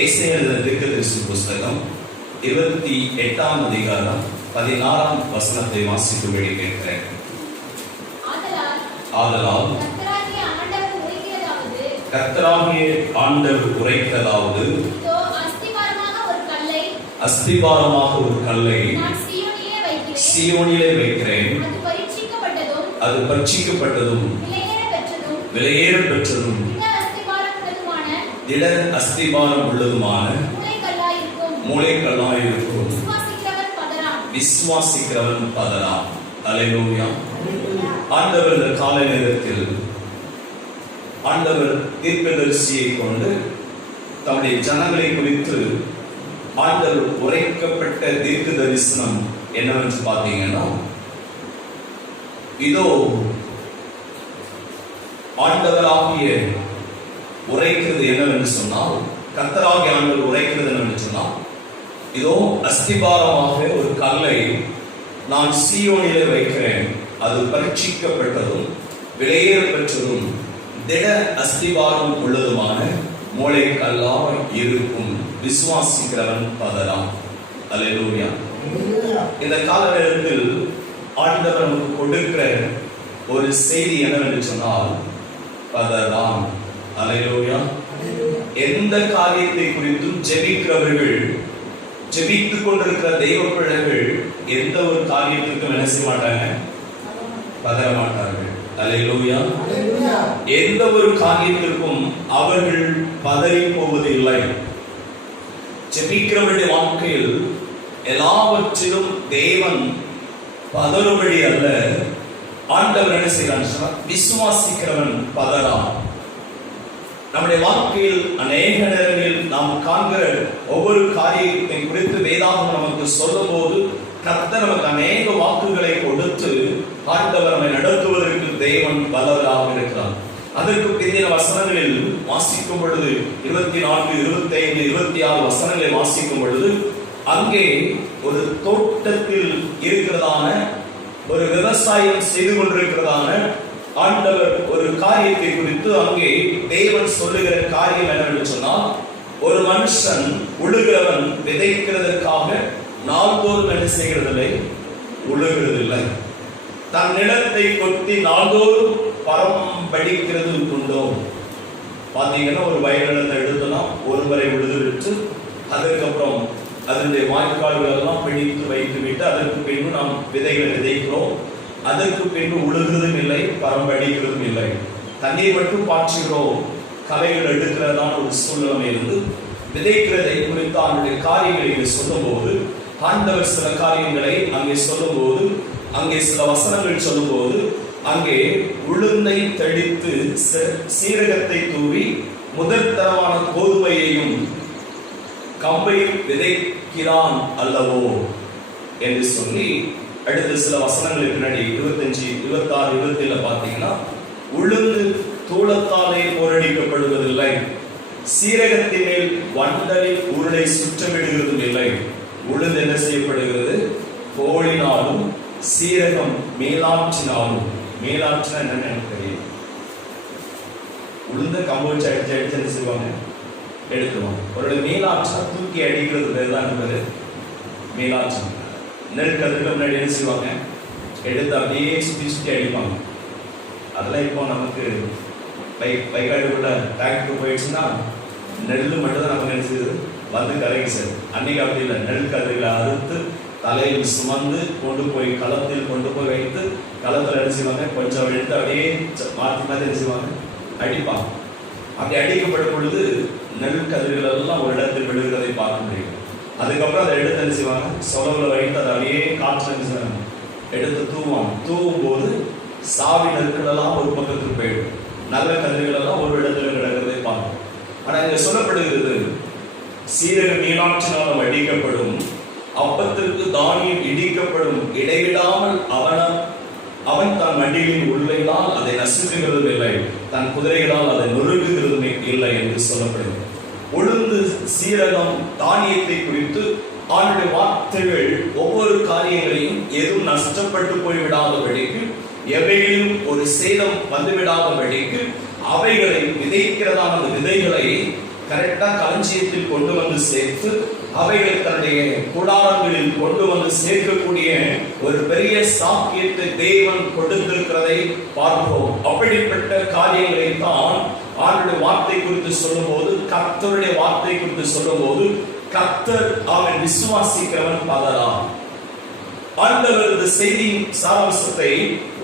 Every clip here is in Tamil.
ஏசாயா எழுதின தீர்க்கதரிசி புஸ்தகம் 28ஆம் அதிகாரம் 16ஆம் வசனத்தை வாசிக்கும்படி கேட்கிறேன். ஆதலால் கர்த்தராகிய ஆண்டவர் உரைக்கிறதாவது, அஸ்திபாரமாக ஒரு கல்லை சீயோனிலே வைக்கிறேன், அது பரீட்சிக்கப்பட்டதும் விலையேற பெற்றதும் திட அஸ்திபாரம் உள்ளதுமான மூளைக்கல்லாயிருக்கும். விசுவாசிக்கிறவன் பதறான். அல்லேலூயா. ஆண்டவர் இந்த காலை நேரத்தில் ஆண்டவர் தீர்க்கதரிசியை கொண்டு தம்முடைய ஜனங்களை குறித்து ஆண்டவர் உரைக்கப்பட்ட தீர்க்க தரிசனம் என்னவென்று பார்த்தீங்கன்னா, இதோ ஆண்டவராகிய உரைக்கிறது என்னவென்று சொன்னால், கர்த்தராகிய ஆண்டவர் உரைக்கிறது என்னவென்று சொன்னால், இதோ அஸ்திபாரமாக ஒரு கல்லை நான் சீயோனிலே வைக்கிறேன், அது பரீட்சிக்கப்பட்டதும் விலையேற பெற்றதும் திட அஸ்திபாரம் உள்ளதுமான மூளைக்கல்லாய் இருக்கும். விசுவாசிக்கிறவன் பதறான். அல்லேலூயா. இந்த கால நேரத்தில் ஆண்டவர் நமக்கு கொடுக்கிற ஒரு செய்தி என்னவென்று சொன்னால், பதறான். அல்லேலூயா. எந்த காரியத்தை குறித்தும் ஜெபிக்கிறவர்கள், ஜெபித்துக் கொண்டிருக்கிற தெய்வ பிள்ளைகள் எந்த ஒரு காரியத்திற்கும் என்ன செய்ய மாட்டாங்க? பதற மாட்டார்கள். அல்லேலூயா. எந்த ஒரு காரியத்திற்கும் அவர்கள் பதறி போவதில்லை. ஜெபிக்கிறவருடைய வாழ்க்கையில் எல்லாவற்றிலும் தேவன் பதறும்படி அல்ல, ஆண்டவர் என்ன செய்கிறான்? விசுவாசிக்கிறவன் பதறான். நம்முடைய வாழ்க்கையில் அநேக நேரங்களில் நாம் காண்கிற ஒவ்வொரு காரியத்தை குறித்து வேதாகம் நமக்கு சொல்லும் போது கர்த்தர் நமக்கு அநேக வாக்குகளை கொடுத்து ஆண்டவர் நம்மை நடத்துவதற்கு தேவன் வல்லவராக இருக்கிறார். அதற்கு பிந்தின வசனங்களில் வாசிக்கும் பொழுது 24, 25, 26 வசனங்களை வாசிக்கும் பொழுது அங்கே ஒரு தோட்டத்தில் இருக்கிறதான, ஒரு விவசாயம் செய்து கொண்டிருக்கிறதான ஆண்டவர் ஒரு காரியத்தை குறித்து அங்கே தேவன் சொல்லுகிற காரியம் என்னவென்று சொன்னால், ஒரு மனுஷன் உழுகிறவன் விதைக்கிறதற்காக நாள்தோறும் என்ன செய்கிறதில்லை? உழுகிறதில்லை. தன் நிலத்தை கொத்தி நாள்தோறும் பரம்படிக்கிறது உண்டோ? பார்த்தீங்கன்னா, ஒரு வயலிடத்தை எடுத்தோம்னா ஒரு முறை உழுது விட்டு அதுக்கப்புறம் அதனுடைய வாய்க்கால்கள் எல்லாம் பிடித்து வைத்து விட்டு அதற்கு பின்பு நாம் விதைகளை விதைக்கிறோம். அதற்கு பின்பு உழுகிறதும் இல்லை, பரம்படிக்கிறதும் இல்லை. தண்ணீர் மட்டும் பாய்ச்சுகிறோம். களைகள் எடுக்கிறதான ஒரு சூழ்நிலை இருந்து விதைக்கிறதை குறித்து அவனுடைய காரியங்களை சொல்லும் போது ஆண்டவர் சில காரியங்களை அங்கே சொல்லும் போது, அங்கே சில வசனங்கள் சொல்லும் போது, அங்கே உளுந்தை தெளித்து சீரகத்தை தூவி முதல் தரமான கோதுமையையும் கம்பை விதைக்கிறான் அல்லவோ என்று சொல்லி அடுத்த சில வசனங்களுக்கு பின்னாடி 25, 26, 27 பார்த்தீங்கன்னா, உளுந்து தூளத்தாலே போரடிக்கப்படுவதில்லை, சீரகத்தின் மேல் வண்டலில் உருளை சுற்றமிடுகிறதும் இல்லை. உளுந்து என்ன செய்யப்படுகிறது? தோளினாலும் சீரகம் மேலாற்றினாலும். மேலாற்றினா என்னன்னு எனக்கு தெரியும். உளுந்த கம்பு வச்சு அடிச்சு அடிச்சு என்ன செய்வாங்க? எடுத்துவாங்க. ஒரு மேலாற்றா தூக்கி அடிக்கிறது பேர் தான் என்பது மேலாற்று. நெற்கதிற்கு முன்னாடி என்ன செய்வாங்க? எடுத்து அப்படியே சுற்றி சுற்றி அடிப்பாங்க. அதெல்லாம் இப்போ நமக்கு வைகாட்டுக்குள்ள டிராக்டர் போயிடுச்சுன்னா நெல் மட்டும் தான் நமக்கு என்ன செய்யுது? வந்து கரைக்கு சார். அன்னைக்கு அப்படி இல்லை. நெல் கதிர்களை அறுத்து தலையில் சுமந்து கொண்டு போய் களத்தில் கொண்டு போய் வைத்து களத்தில் என்ன செய்வாங்க? கொஞ்சம் எடுத்து அப்படியே மாற்றி மாற்றி என்ன செய்வாங்க? அடிப்பாங்க. அப்படி அடிக்கப்படும் பொழுது நெல் கதிர்கள் எல்லாம் ஒரு இடத்தில் விழுகிறதை பார்க்க முடியும். அதுக்கப்புறம் அதை எடுத்து என்ன செய்வாங்க? சொலவில் வைத்து அதை அப்படியே காற்று என்ன செய்வாங்க? எடுத்து தூவாங்க. தூவும் போது சாவி நெருக்களெல்லாம் ஒரு பக்கத்துக்கு போயிடும். நல்ல கதிர்கள் எல்லாம் ஒரு இடத்துல கிடக்கிறதை பார்க்கும். ஆனால் இங்கே சொல்லப்படுகிறது, சீரக மீனாட்சினாலும் அடிக்கப்படும், அப்பத்திற்கு தானியம் இடிக்கப்படும், இடைவிடாமல் அவன் தன் மடியின் உள்ளையினால் அதை நசுக்குகிறதும் இல்லை, தன் குதிரைகளால் அதை நொறுக்குகிறதும் இல்லை என்று சொல்லப்படுகிறது. உளுந்து சீரகம் தானியத்தை குறித்து அவனுடைய வார்த்தைகள் ஒவ்வொரு காரியங்களையும் எதுவும் நஷ்டப்பட்டு போய்விடாதபடிக்கு, எவையிலும் ஒரு சேதம் வந்துவிடாதபடிக்கு அவைகளை விதைக்கிறதான விதைகளை கரெக்டா களஞ்சியத்தில் கொண்டு வந்து சேர்த்து அவைகளை தன்னுடைய கூடாரங்களில் கொண்டு வந்து சேர்க்கக்கூடிய ஒரு பெரிய சாக்கியத்தை தேவன் கொடுத்திருக்கிறதை பார்ப்போம். அப்படிப்பட்ட காரியங்களை தான் ஆண்டவருடைய வார்த்தை குறித்து சொல்லும் போது, கர்த்தருடைய வார்த்தை குறித்து சொல்லும் போது, கர்த்தர் அவன் விசுவாசிக்கிறவன் பதறான். ஆண்டவர் இந்த செய்தியின் சாராம்சத்தை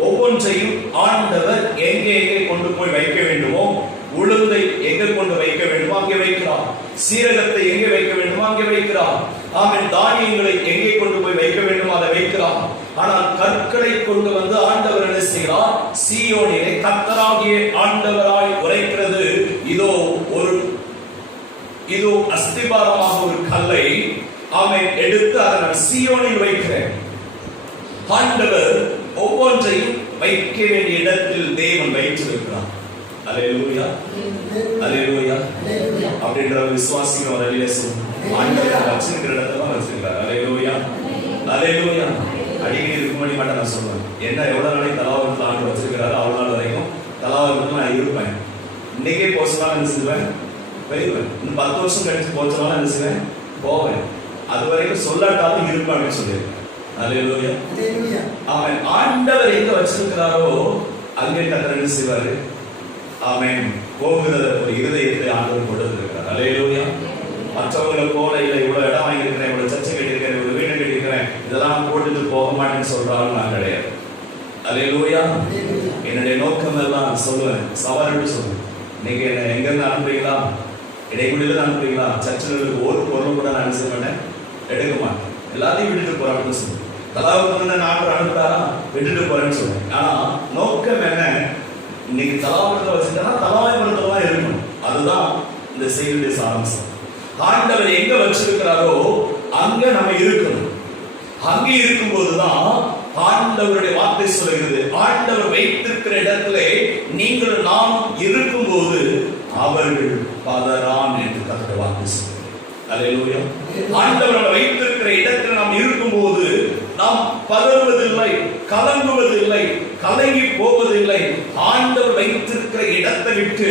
ஒவ்வொன்றையும் ஆண்டவர் எங்கே கொண்டு போய் வைக்க வேண்டுமோ, உளுந்தை எங்கே கொண்டு வைக்க வேண்டுமோ அங்கே வைக்கிறார், சீரகத்தை எங்கே வைக்க வேண்டுமோ அங்கே வைக்கிறார், ஆமென், தானியங்களை எங்கே கொண்டு போய் வைக்க வேண்டுமோ அதை வைக்கிறார். ஆனால் கற்களை கொண்டு வந்து ஆண்டவர் என்ன செய்கிறார்? சீயோனிலே கர்த்தராகிய ஆண்டவராய் உரைக்கிறது. இதோ அஸ்திபாரமாக ஒரு கல்லை ஆமென் எடுத்து அதை நான் சீயோனில் வைக்கிறேன். ஆண்டவர் ஒவ்வொன்றையும் வைக்க வேண்டிய இடத்தில் தேவன் வைத்திருக்கிறார். அல்லேலூயா, அல்லேலூயா. அப்படின்ற விசுவாசிகள் ஒரு ரிலேஷன் ஆண்டவர் வச்சிருக்கிற இடத்துல வச்சிருக்கார். அல்லேலூயா, அல்லேலூயா. அடிக்கடி இருக்க மாட்டேன் நான் சொல்றேன். என்ன எவ்வளவு நாளைக்கு தலாவரத்தில் ஆண்டு வச்சிருக்கிறாரு அவ்வளவு நாள் வரைக்கும் தலாவரத்தில் நான் இருப்பேன். இன்னைக்கே போச்சனாலும் என்ன செய்வேன்? போயிடுவேன். இன்னும் 10 வருஷம் கழிச்சு போச்சனாலும் என்ன செய்வேன்? போவேன். அது வரைக்கும் சொல்லாட்டாலும் இருப்பேன் அப்படின்னு சொல்லியிருக்கேன். அல்லேலூயா. ஆமென். ஆண்டவர் எங்க வச்சிருக்கிறாரோ அங்கே கர்த்தர் என்ன செய்வாரு? ஆமென். போகிற ஒரு இருதயத்தை ஆண்டவர் கொடுத்திருக்கிறார். அல்லேலூயா. மற்றவங்களை போல இல்லை, இவ்வளவு இடம் வாங்கியிருக்கிறேன், இவ்வளவு சர்ச்சை கட்டியிருக்கிறேன், இவ்வளவு வீடு கட்டியிருக்கிறேன், இதெல்லாம் போட்டுட்டு போக மாட்டேன்னு சொல்றாலும் நான் கிடையாது. அல்லேலூயா. என்னுடைய நோக்கம் எல்லாம் சொல்லுவேன், சவாரிட்டு சொல்லுவேன். நீங்க என்ன எங்க இருந்து அனுப்புறீங்களா? இடைக்குடியில அனுப்புறீங்களா? சர்ச்சில் ஒரு பொருள் கூட நான் செய்ய மாட்டேன், எடுக்க மாட்டேன், எல்லாத்தையும் விட்டுட்டு போறான்னு சொல்லுவேன். தலாவுக்கு நான் அனுப்புறாரா விட்டுட்டு போறேன்னு சொல்லுவேன். ஆனா நோக்கம் என்ன? இன்னைக்கு தலாவரத்தில் வச்சுட்டா தலாவரத்துல தான் இருக்கணும். அதுதான் இந்த செய்தியுடைய சாராம்சம். ஆண்டவர் எங்க வச்சிருக்கிறாரோ அங்க நம்ம இருக்கணும். அங்கே இருக்கும் போதுதான் ஆண்டவருடைய வார்த்தை சொல்கிறது, ஆண்டவர் வைத்திருக்கிற இடத்துல நீங்கள் நாம் இருக்கும் போது அவர்கள் பதறான் என்று கர்த்தர் வார்த்தை சொல்கிறது. அல்லேலூயா. ஆண்டவர் வைத்திருக்கிற இடத்துல நாம் இருக்கும் போது நாம் பதறுவதில்லை, கலங்குவதில்லை, கலங்கி போவதில்லை. ஆண்டவர் வைத்திருக்கிற இடத்தை விட்டு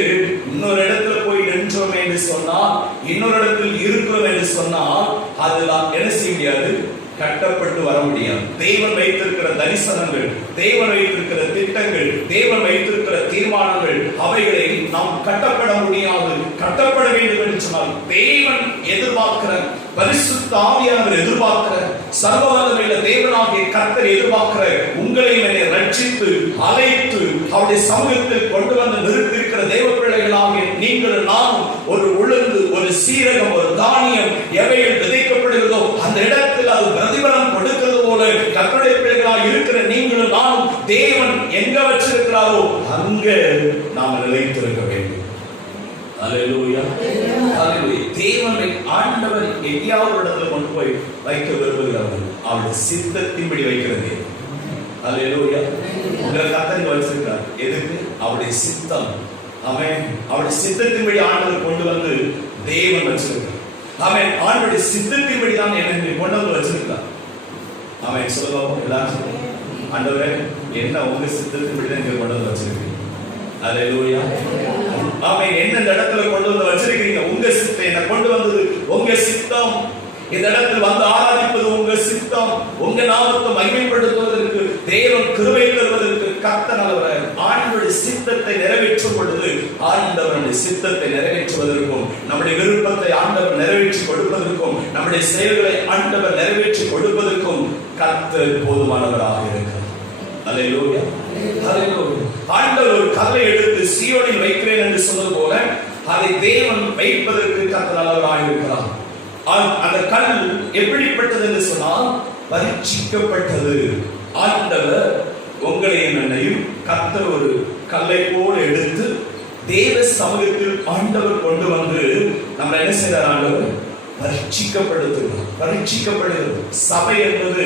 இன்னொரு இடத்துல போய் நின்றோம் என்று சொன்னால், இன்னொரு இடத்தில் இருக்கிறோம் என்று சொன்னால் அதெல்லாம் என்ன செய்ய முடியாது? கட்டப்பட்டு வர முடியாது. தேவன் வைத்திருக்கிற தரிசனங்கள், தேவன் வைத்திருக்கிற திட்டங்கள், தேவன் வைத்திருக்கிற தீர்மானங்கள், அவைகளை நாம் கட்டப்பட முடியாது. கட்டப்பட வேண்டும் என்று சொன்னால் தேவன் எதிர்பார்க்கிற, பரிசுத்த ஆவியானவர் எதிர்பார்க்கிற, சர்வ வல்லமையுள்ள தேவனாகிய கர்த்தர் எதிர்பார்க்கிற, உங்களை என்னை ரட்சித்து அழைத்து அவருடைய சமூகத்தில் கொண்டு வந்து நிறுத்தியிருக்கிற தேவ பிள்ளைகளாகிய நீங்கள் நானும் ஒரு உளுந்து, ஒரு சீரகம், ஒரு தானியம் எவைகள் விதைக்கப்படுகிறதோ அந்த இடத்தில் அது பிரதிபலன் கொடுக்கிறது போல கர்த்தருடைய பிள்ளைகளாக இருக்கிற நீங்களும் நானும் தேவன் எங்க வச்சிருக்கிறாரோ அங்க நாம் நிலைத்திருக்க வேண்டும். அல்லேலூயா, அல்லேலூயா. தேவனை ஆண்டவர் எங்கேயாவது இடத்துல கொண்டு போய் வைக்க விரும்புகிறவர் அவருடைய சித்தத்தின்படி வைக்கிறது. அல்லேலூயா. உங்களை கர்த்தர் வச்சிருக்கிறார். எதுக்கு? அவருடைய சித்தம். அவன் அவருடைய சித்தத்தின்படி ஆண்டவர் கொண்டு வந்து தேவன் வச்சிருக்கிறார். அவன் ஆண்டவருடைய சித்தத்தின்படி தான் என்னை கொண்டு வந்து வச்சிருக்கிறார். அவன் சொல்லுவோம், எல்லாரும் ஆண்டவரே என்ன உங்க சித்தத்தின்படி தான் இங்க கொண்டு வந்து வச்சிருக்கீங்க. அல்லேலூயா. அவன் என்ன இந்த இடத்துல கொண்டு வந்து வச்சிருக்கீங்க? உங்க சித்தம். என்ன கொண்டு வந்தது உங்க சித்தம். இந்த இடத்தில் வந்து ஆராதிப்பது உங்க சித்தம். உங்க நாமத்தை மகிமைப்படுத்துவதற்கு, தேவன் கிருபை தருவதற்கு கர்த்தர் நல்லவர். ஆண்டவருடைய சித்தத்தை நிறைவேற்றும் பொழுது ஆண்டவருடைய சித்தத்தை நிறைவேற்றுவதற்கும், நம்முடைய விருப்பத்தை ஆண்டவர் நிறைவேற்றி கொடுப்பதற்கும், நம்முடைய செயல்களை ஆண்டவர் நிறைவேற்றி கொடுப்பதற்கும் கர்த்தர் போதுமானவராக இருக்கிறார். அல்லேலூயா, அல்லேலூயா. ஆண்டவர் ஒரு கல்லை எடுத்து சீயோனில் வைக்கிறேன் என்று சொன்னது போல அதை தேவன் வைப்பதற்கு கர்த்தர் நல்லவராக இருக்கிறார். அந்த கல் எப்படிப்பட்டது என்று சொன்னால் பரீட்சிக்கப்பட்டது. ஆண்டவர் உங்களையும் என்னையும் கர்த்தர் ஒரு கல்லை போல எடுத்து தேவ சமூகத்தில் ஆண்டவர் கொண்டு வந்து நம்ம என்ன செய்யறார்? ஆண்டவர் பரீட்சிக்கப்படுத்துகிறார், பரீட்சிக்கப்படுகிறது. சபை என்பது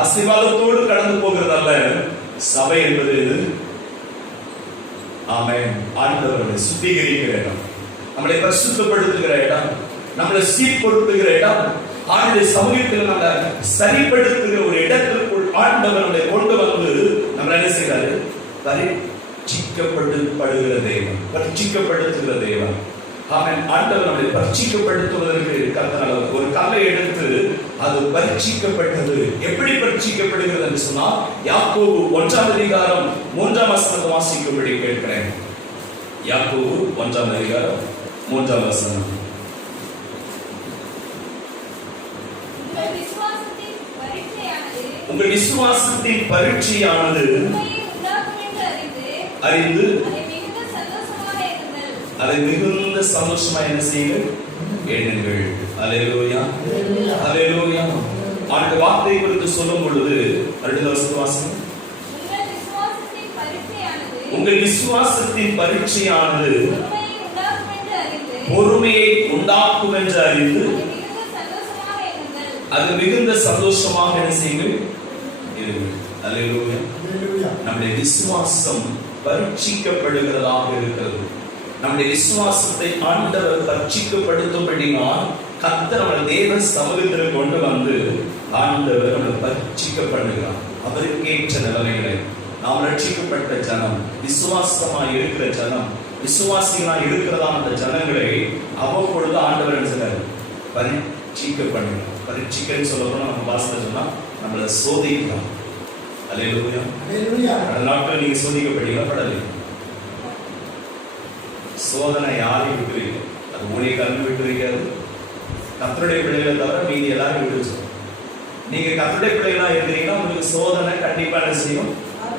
ஆசீர்வாதத்தோடு கடந்து போகிறது அல்ல. சபை என்பது ஆமென் ஆண்டவரை சுத்திகரிக்கிற இடம், நம்மளை பரிசுத்தப்படுத்துகிற இடம், நம்மளை சீர்படுத்துகிற இடம், ஆண்டவருடைய சமூகத்தில் நம்மளை சரிப்படுத்துகிற ஒரு இடத்திற்குள் ஆண்டவர் நம்மளை கொண்டு வந்து நம்மளை என்ன செய்கிறாரு? பரீட்சிக்கப்படுகிற தேவன், பரீட்சிக்கப்படுத்துகிற தேவன். ஆண்டவர் நம்மை பரீட்சிக்கப்படுத்துவதற்கு கர்த்தர் ஒரு கல்லை எடுத்து அது பரீட்சிக்கப்பட்டது. எப்படி பரீட்சிக்கப்படுகிறது என்று சொன்னால், யாக்கோபு 1 அதிகாரம் 3 வசனத்தை வாசிக்கும்படி கேட்கிறேன். யாக்கோபு 1 அதிகாரம் 3 வசனம். உங்கள் விசுவாசத்தின் பரீட்சையானது அறிந்து அதை மிகுந்த சந்தோஷமாக என்ன செய்யுங்கள், எண்ணுங்கள். அல்லேலூயா, அல்லேலூயா. அந்த வார்த்தை குறித்து சொல்லும் பொழுது அடுத்த வாசகம், உங்கள் விசுவாசத்தின் பரீட்சையானது பொறுமையை உண்டாக்கும் என்று அறிந்து அது மிகுந்த சந்தோஷமாக என்ன செய்யுங்கள், இருங்கள். அல்லேலூயா. நம்முடைய விசுவாசம் பரீட்சிக்கப்படுகிறதாக இருக்கிறது. நம்முடைய விசுவாசத்தை ஆண்டவர் பரீட்சிக்கப்படுத்தும்படினால் கர்த்தர் நம்மை தேவ சமூகத்தில் கொண்டு வந்து ஆண்டவர் நம்மை பரீட்சிக்கப்படுகிறார். அவருக்கேற்ற நிலைமைகளை நாம் ரட்சிக்கப்பட்ட ஜனம், விசுவாசமாய் இருக்கிற ஜனம், விசுவாசிகளாய் இருக்கிறதா அந்த ஜனங்களை அவ்வப்பொழுது ஆண்டவர் என்ன செய்றார், பரீட்சிக்கப்படுகிறார். பரீட்சிக்கன்னு சொல்லப்போனா நம்ம பாசத்துல சொன்னா நம்மளை சோதிக்கிறார். அல்லேலூயா, அல்லேலூயா. அந்த நாட்கள் நீங்க சோதிக்கப்பட்டீங்களா? படலை. சோதனை யாரையும் விட்டு வைக்கும். அது ஊழியக்காரங்க விட்டு வைக்காது. கர்த்தருடைய பிள்ளைகளை தவிர மீதி எல்லாரும் விட்டு வச்சோம். நீங்க கர்த்தருடைய பிள்ளைகளா இருக்கிறீங்கன்னா உங்களுக்கு சோதனை கண்டிப்பா என்ன செய்யும்,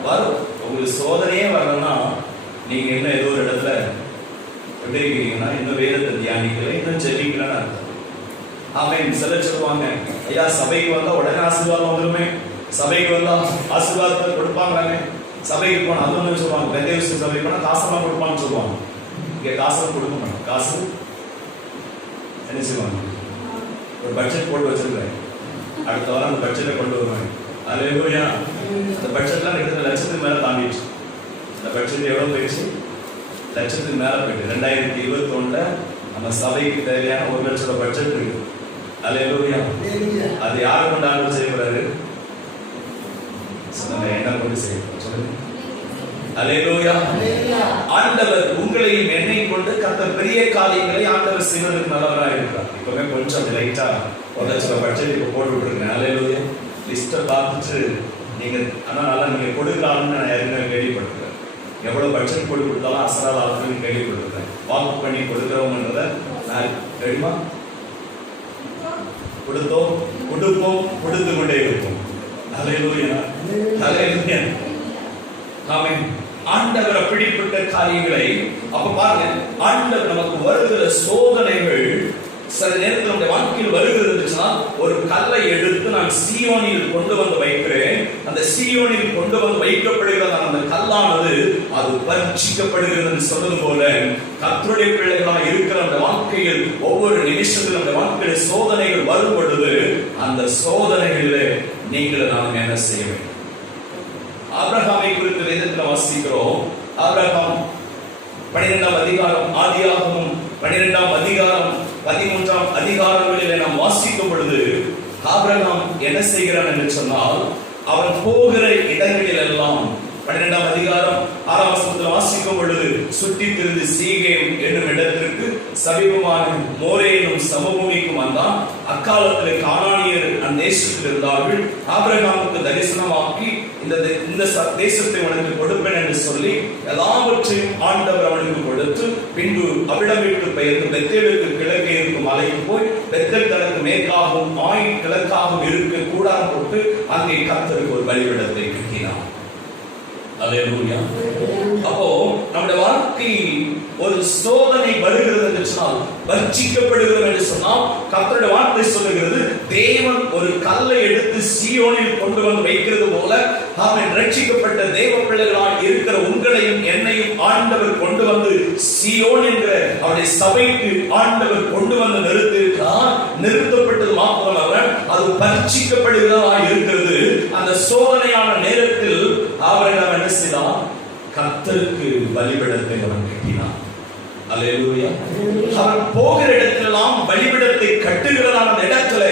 வரும். உங்களுக்கு சோதனையே வரலன்னா நீங்க என்ன ஏதோ ஒரு இடத்துல எப்படி இருக்கீங்கன்னா, இன்னும் வேதத்தை தியானிக்கல, இன்னும் ஜெபிக்கலன்னு அர்த்தம். ஆமென். சிலர் சொல்லுவாங்க, ஐயா சபைக்கு வந்தா உடனே ஆசீர்வாதம் வந்துருமே, சபைக்கு வந்தா ஆசீர்வாதத்தை கொடுப்பாங்களாமே, சபைக்கு போனா அது ஒன்று சொல்லுவாங்க, பெந்தேகோஸ்தே சபைக்கு போனா காசெல்லாம் கொடுப்பான்னு சொல்லுவாங்க. இங்கே காசு கொடுக்க மாட்டோம். காசு என்ன செய்வாங்க, ஒரு பட்ஜெட் போட்டு வச்சிருக்கிறேன், அடுத்த வாரம் அந்த பட்ஜெட்டை கொண்டு வருவாங்க. அல்லேலூயா. அந்த பட்ஜெட்லாம் 2 லட்சத்துக்கு மேலே தாண்டிடுச்சு. அந்த பட்ஜெட் எவ்வளோ போயிடுச்சு, லட்சத்துக்கு மேலே போயிட்டு 2021 நம்ம சபைக்கு தேவையான 1 லட்சம் பட்ஜெட் இருக்கு. அல்லேலூயா. அது யாரை கொண்டு ஆண்டவர் செய்யப்படுறாரு, என்ன கொண்டு செய்யப்படுறாரு சொல்லுங்க. அல்லேலூயா. ஆண்டவர் உங்களையும் என்னையும் கொண்டு கர்த்தர் பெரிய காரியங்களை ஆண்டவர் செய்வதற்கு நல்லவராக இருக்கிறார். இப்பவே கொஞ்சம் லைட்டா 1 லட்சம் பட்ஜெட் இப்ப போட்டு விட்டுருக்கேன். அல்லேலூயா. லிஸ்ட்டை பார்த்துட்டு நீங்க ஆனால் நீங்க கொடுக்கலாம்னு நான் ஏற்கனவே கேள்விப்பட்டிருக்கேன். எவ்வளவு பட்ஜெட் போட்டு கொடுத்தாலும் அசராத ஆட்கள் கேள்விப்பட்டிருக்கேன். வாக்கு பண்ணி கொடுக்கிறவங்கன்றத நான் தெரியுமா, கொடுத்தோம், கொடுப்போம், கொடுத்து கொண்டே இருப்போம். அல்லேலூயா, அல்லேலூயா. ஆமென். ஆண்டவர் அப்படிப்பட்ட காரியங்களை அப்ப பாருங்க, ஆண்டவர் நமக்கு வருகிற சோதனைகள் சில நேரத்தில் நம்முடைய வாழ்க்கையில் வருகிறதுன்னா, ஒரு கல்லை எடுத்து நான் சீயோனில் கொண்டு வந்து வைக்கிறேன், அந்த சீயோனில் கொண்டு வந்து வைக்கப்படுகிற அந்த கல்லானது அது பரீட்சிக்கப்படுகிறது என்று சொன்னது போல கர்த்தருடைய பிள்ளைகளாக இருக்கிற அந்த வாழ்க்கையில் ஒவ்வொரு நிமிஷத்திலும் அந்த வாழ்க்கையில் சோதனைகள் வரும் பொழுது அந்த சோதனைகளிலே நீங்கள் நாம் என்ன செய்ய வேண்டும். ஆபிரகாமை குறித்து வேதத்தில் வாசிக்கிறோம். ஆபிரகாம் 12ஆம் அதிகாரம், ஆதியாகமம் 12ஆம் அதிகாரம், 13ஆம் அதிகாரங்களிலே நாம் வாசிக்கும் பொழுது ஆபிரகாம் என்ன செய்கிறான் என்று சொன்னால், அவன் போகிற இடங்களில் எல்லாம் 12ஆம் அதிகாரம் 6ஆம் வசனத்தில் வாசிக்கும் பொழுது சுற்றி திரிந்து சீகேம் என்னும் இடத்திற்கு சமீபமான மோரே என்னும் சமபூமிக்கு வந்தான். அக்காலத்தில் கானானியர் அந்த தேசத்தில் இருந்தார்கள். ஆபிரகாமுக்கு தரிசனமாக்கி இந்த தேசத்தை உனக்கு கொடுப்பேன் என்று சொல்லி எல்லாவற்றையும் ஆண்டவர் அவனுக்கு கொடுத்து, பின்பு அவிடம் விட்டு பெயர்ந்து பெத்தேலுக்கு கிழக்கே இருக்கும் மலைக்கு போய் பெத்தேல் தனக்கு மேற்காகவும் ஆய் கிழக்காகவும் இருக்க கூடாரம் போட்டு அங்கே கர்த்தருக்கு ஒரு பலிபீடத்தை கட்டினார். அல்லேலூயா. அப்போ நம்முடைய வாழ்க்கையில் ஒரு சோதனை வருகிறது என்று சொன்னால், பரீட்சிக்கப்படுகிறது என்று சொன்னால், கர்த்தருடைய வார்த்தை சொல்லுகிறது, தேவன் ஒரு கல்லை எடுத்து சீயோனில் கொண்டு வந்து வைக்கிறது போல அவன் ரட்சிக்கப்பட்ட தேவ பிள்ளைகளாக இருக்கிற உங்களையும் என்னையும் ஆண்டவர் கொண்டு வந்து சீயோன் என்ற அவருடைய சபைக்கு ஆண்டவர் கொண்டு வந்து நிறுத்திருக்கிறார். நிறுத்தப்பட்டது மாத்திரமல்ல, அது பரீட்சிக்கப்படுகிறதா இருக்கிறது. அந்த சோதனையான நேரத்தில் ஆபிரகாம் என்ன செய்தார், கர்த்தருக்கு பலிபீடத்தை அவன் கட்டினான். அல்லேலூயா. அவன் போகிற இடத்திலெல்லாம் பலிபீடத்தை கட்டுகிறதான இடத்துல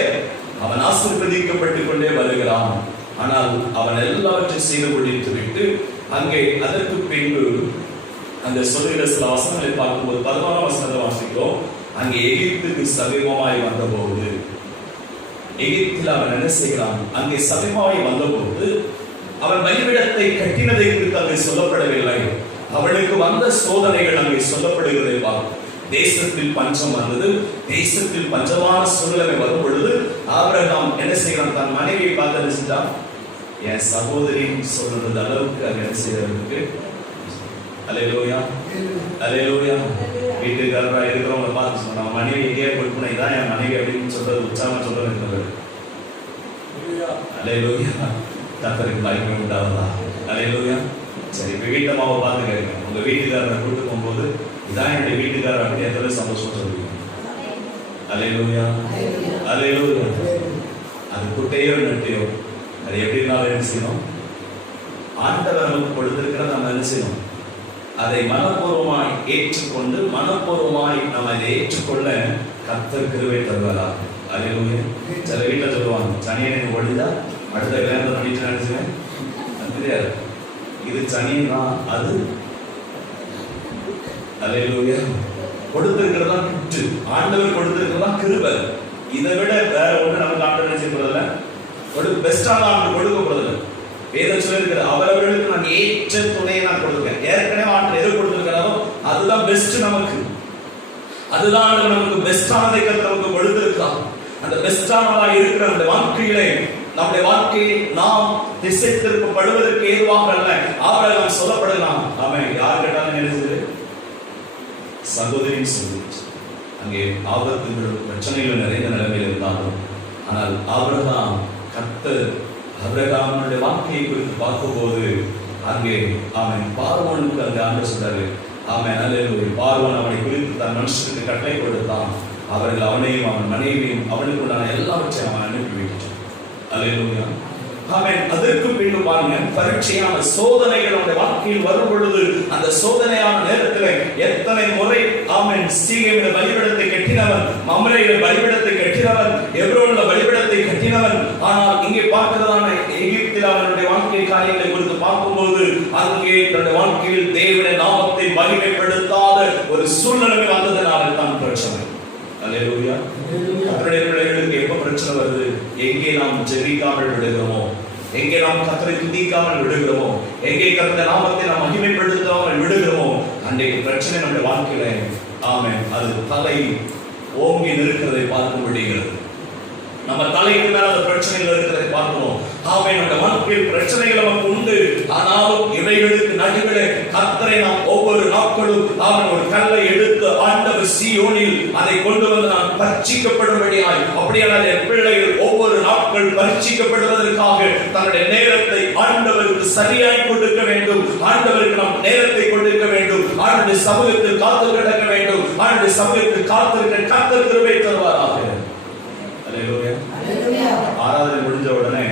அவன் ஆசீர்வதிக்கப்பட்டுக் கொண்டே வருகிறான். ஆனால் அவன் எல்லாவற்றையும் செய்து முடித்து விட்டு அங்கே அதற்கு பின்பு அந்த சொல்லுகிற சில வசனங்களை பார்க்கும்போது 11ஆம் வசனத்தை வாசிக்கிறோம். அங்கே எகிப்துக்கு சமீபமாய் வந்தபோது, எகிப்தில் அவன் என்ன செய்கிறான்? அங்கே சமீபமாய் வந்தபோது அவன் பலிபீடத்தை கட்டினதை குறித்து அங்கே சொல்லப்படவில்லை. அவனுக்கு வந்த சோதனைகள் அங்கே சொல்லப்படுகிறதை பார்க்கும். தேசத்தில் பஞ்சம் வந்தது. தேசத்தில் பஞ்சமான சூழ்நிலை வரும் பொழுது ஆபிரகாம் என்ன செய்யறான்? தன் மனைவியை பார்த்து என்ன செஞ்சான்? என் சகோதரி சொல்றது அளவுக்கு அங்க என்ன செய்யறதுக்கு அல்லேலூயா அல்லேலூயா. வீட்டுக்காரரா இருக்கிறவங்க பார்த்து சொன்னாங்க, மனைவி எங்கேயே கொடுக்கணும், இதான் என் மனைவி அப்படின்னு சொல்றது உற்சாகமா சொல்றது. அல்லேலூயா. கர்த்தருக்கு மகிமை உண்டாவதா? அல்லேலூயா. சரி, இப்ப வீட்டம்மாவை பார்த்து கேட்க, உங்க வீட்டுக்காரரை கூட்டு போகும்போது இதான் என்னுடைய வீட்டுக்காரர் அப்படி எந்த சந்தோஷம் சொல்லுவீங்க? அல்லேலூயா அல்லேலூயா. அது குட்டையோ நட்டையோ அது எப்படி இருந்தாலும் என்ன செய்யணும்? ஆண்டவர் நமக்கு கொடுத்திருக்கிறத நம்ம என்ன செய்யணும்? அதை மனப்பூர்வமாய் ஏற்றுக்கொண்டு மனப்பூர்வமாய் நம்ம அதை ஏற்றுக்கொள்ள கர்த்தர் கிருபை தருவாரா? அல்லேலூயா. சில வீட்டில் சொல்லுவாங்க, சனியனை ஒழிந்தா அடுத்த கல்யாணத்தை பண்ணிட்டு நினைச்சுவேன். அது தெரியாது, இது சனியன் தான் அது. அல்லேலூயா. கொடுத்திருக்கிறதா கிஃப்ட், ஆண்டவர் கொடுத்திருக்கிறதா கிருபை. இதை விட வேற ஒன்று நமக்கு ஆண்டவர் நினைச்சிருக்கிறதில்ல, ஒரு பெஸ்டான ஆண்டு கொடுக்க போறதில்லை. வேதம் சொல்லியிருக்கிறது, அவரவர்களுக்கு நான் ஏற்ற துணையை நான் கொடுக்கிறேன். ஏற்கனவே ஆண்டு எது கொடுத்திருக்கிறாரோ அதுதான் பெஸ்ட் நமக்கு. அதுதான் நமக்கு பெஸ்டானதை நமக்கு கொடுத்திருக்கான். அந்த பெஸ்டானதாக இருக்கிற அந்த வாழ்க்கையிலே, நம்முடைய வாழ்க்கையில் நாம் திசை திருப்பப்படுவதற்கு ஏதுவாக அல்ல. ஆபிரகாம் சொல்லப்படலாம். அவன் யார் கேட்டாலும் நினைச்சது சகோதரின்னு சொல்லிச்சு. அங்கே ஆபத்துகள் பிரச்சனைகள் நிறைந்த நிலைமையில் இருந்தாலும், ஆனால் ஆபிரகாம் கர்த்தர் ஆபிரகாமுடைய வாழ்க்கையை குறித்து பார்க்கும்போது அங்கே அவன் பார்வோனுக்கு அங்கே ஆண்டவர் சொல்றாரு, அவன் அல்லேலூயா, பார்வோன் அவனை குறித்து தன் மனுஷனுக்கு கட்டளை கொடுத்தான். அவர்கள் அவனையும் அவன் மனைவியும் அவனுக்கு உண்டான எல்லாவற்றையும் அவன் அனுப்பி வைத்தான். அல்லேலூயா. ஆமென். அதற்கு பின்பு பாருங்க, பரீட்சையான சோதனைகள் அவனுடைய வாழ்க்கையில் வரும் பொழுது அந்த சோதனையான நேரத்தில் எத்தனை முறை ஆமென் சீகேமில் பலிபீடத்தை கட்டினவன், மம்ரேயில் பலிபீடத்தை கட்டினவன், எப்ரோனில் பலிபீடத்தை கட்டினவன். ஆனால் இங்கே பார்க்கிறதான எகிப்தில் அவனுடைய வாழ்க்கை காரியங்களை குறித்து பார்க்கும்போது அங்கே தன்னுடைய வாழ்க்கையில் தேவனுடைய நாமத்தை மகிமைப்படுத்தாத ஒரு சூழ்நிலை வந்ததனால தான் பிரச்சனை. அல்லேலூயா. கர்த்தருடைய பிள்ளைகளுக்கு எப்ப பிரச்சனை வருது? எங்கே நாம் ஜெபிக்காமல் விடுகிறோமோ, எங்கே நாம் கர்த்தரை துதிக்காமல் விடுகிறோமோ, எங்கே கர்த்தருடைய நாமத்தை நாம் மகிமைப்படுத்தாமல் விடுகிறோமோ, அன்றைக்கு பிரச்சனை நம்முடைய வாழ்க்கையில ஆமென் அது தலை ஓங்கி நிற்கிறதை பார்க்க முடிகிறது. நம்ம தலைக்கு மேல அந்த பிரச்சனைகள் இருக்கிறதை பார்க்கிறோம். ஆமென். நம்முடைய வாழ்க்கையில் பிரச்சனைகள் நமக்கு உண்டு. ஆனாலும் இவைகளுக்கு நடுவிலே கர்த்தரை நாம் ஒவ்வொரு நாட்களும் அவன் ஒரு கல்லை எடுத்து ஆண்டவர் சீயோனில் அதை கொண்டு வந்து நான் பரீட்சிக்கப்படும்படியாய், அப்படியானால் என் பிள்ளைகள் ஒவ்வொரு நாட்கள் பரீட்சிக்கப்படுவதற்காக தன்னுடைய நேரத்தை ஆண்டவருக்கு சரியாய் கொடுக்க வேண்டும். ஆண்டவருக்கு நாம் நேரத்தை கொடுக்க வேண்டும். ஆண்டவருடைய சமூகத்தில் காத்து கிடக்க வேண்டும். ஆண்டவருடைய சமூகத்தில் காத்திருக்க கர்த்தர் கிருபை தருவாராக. ஆராதனை முடிஞ்ச உடனே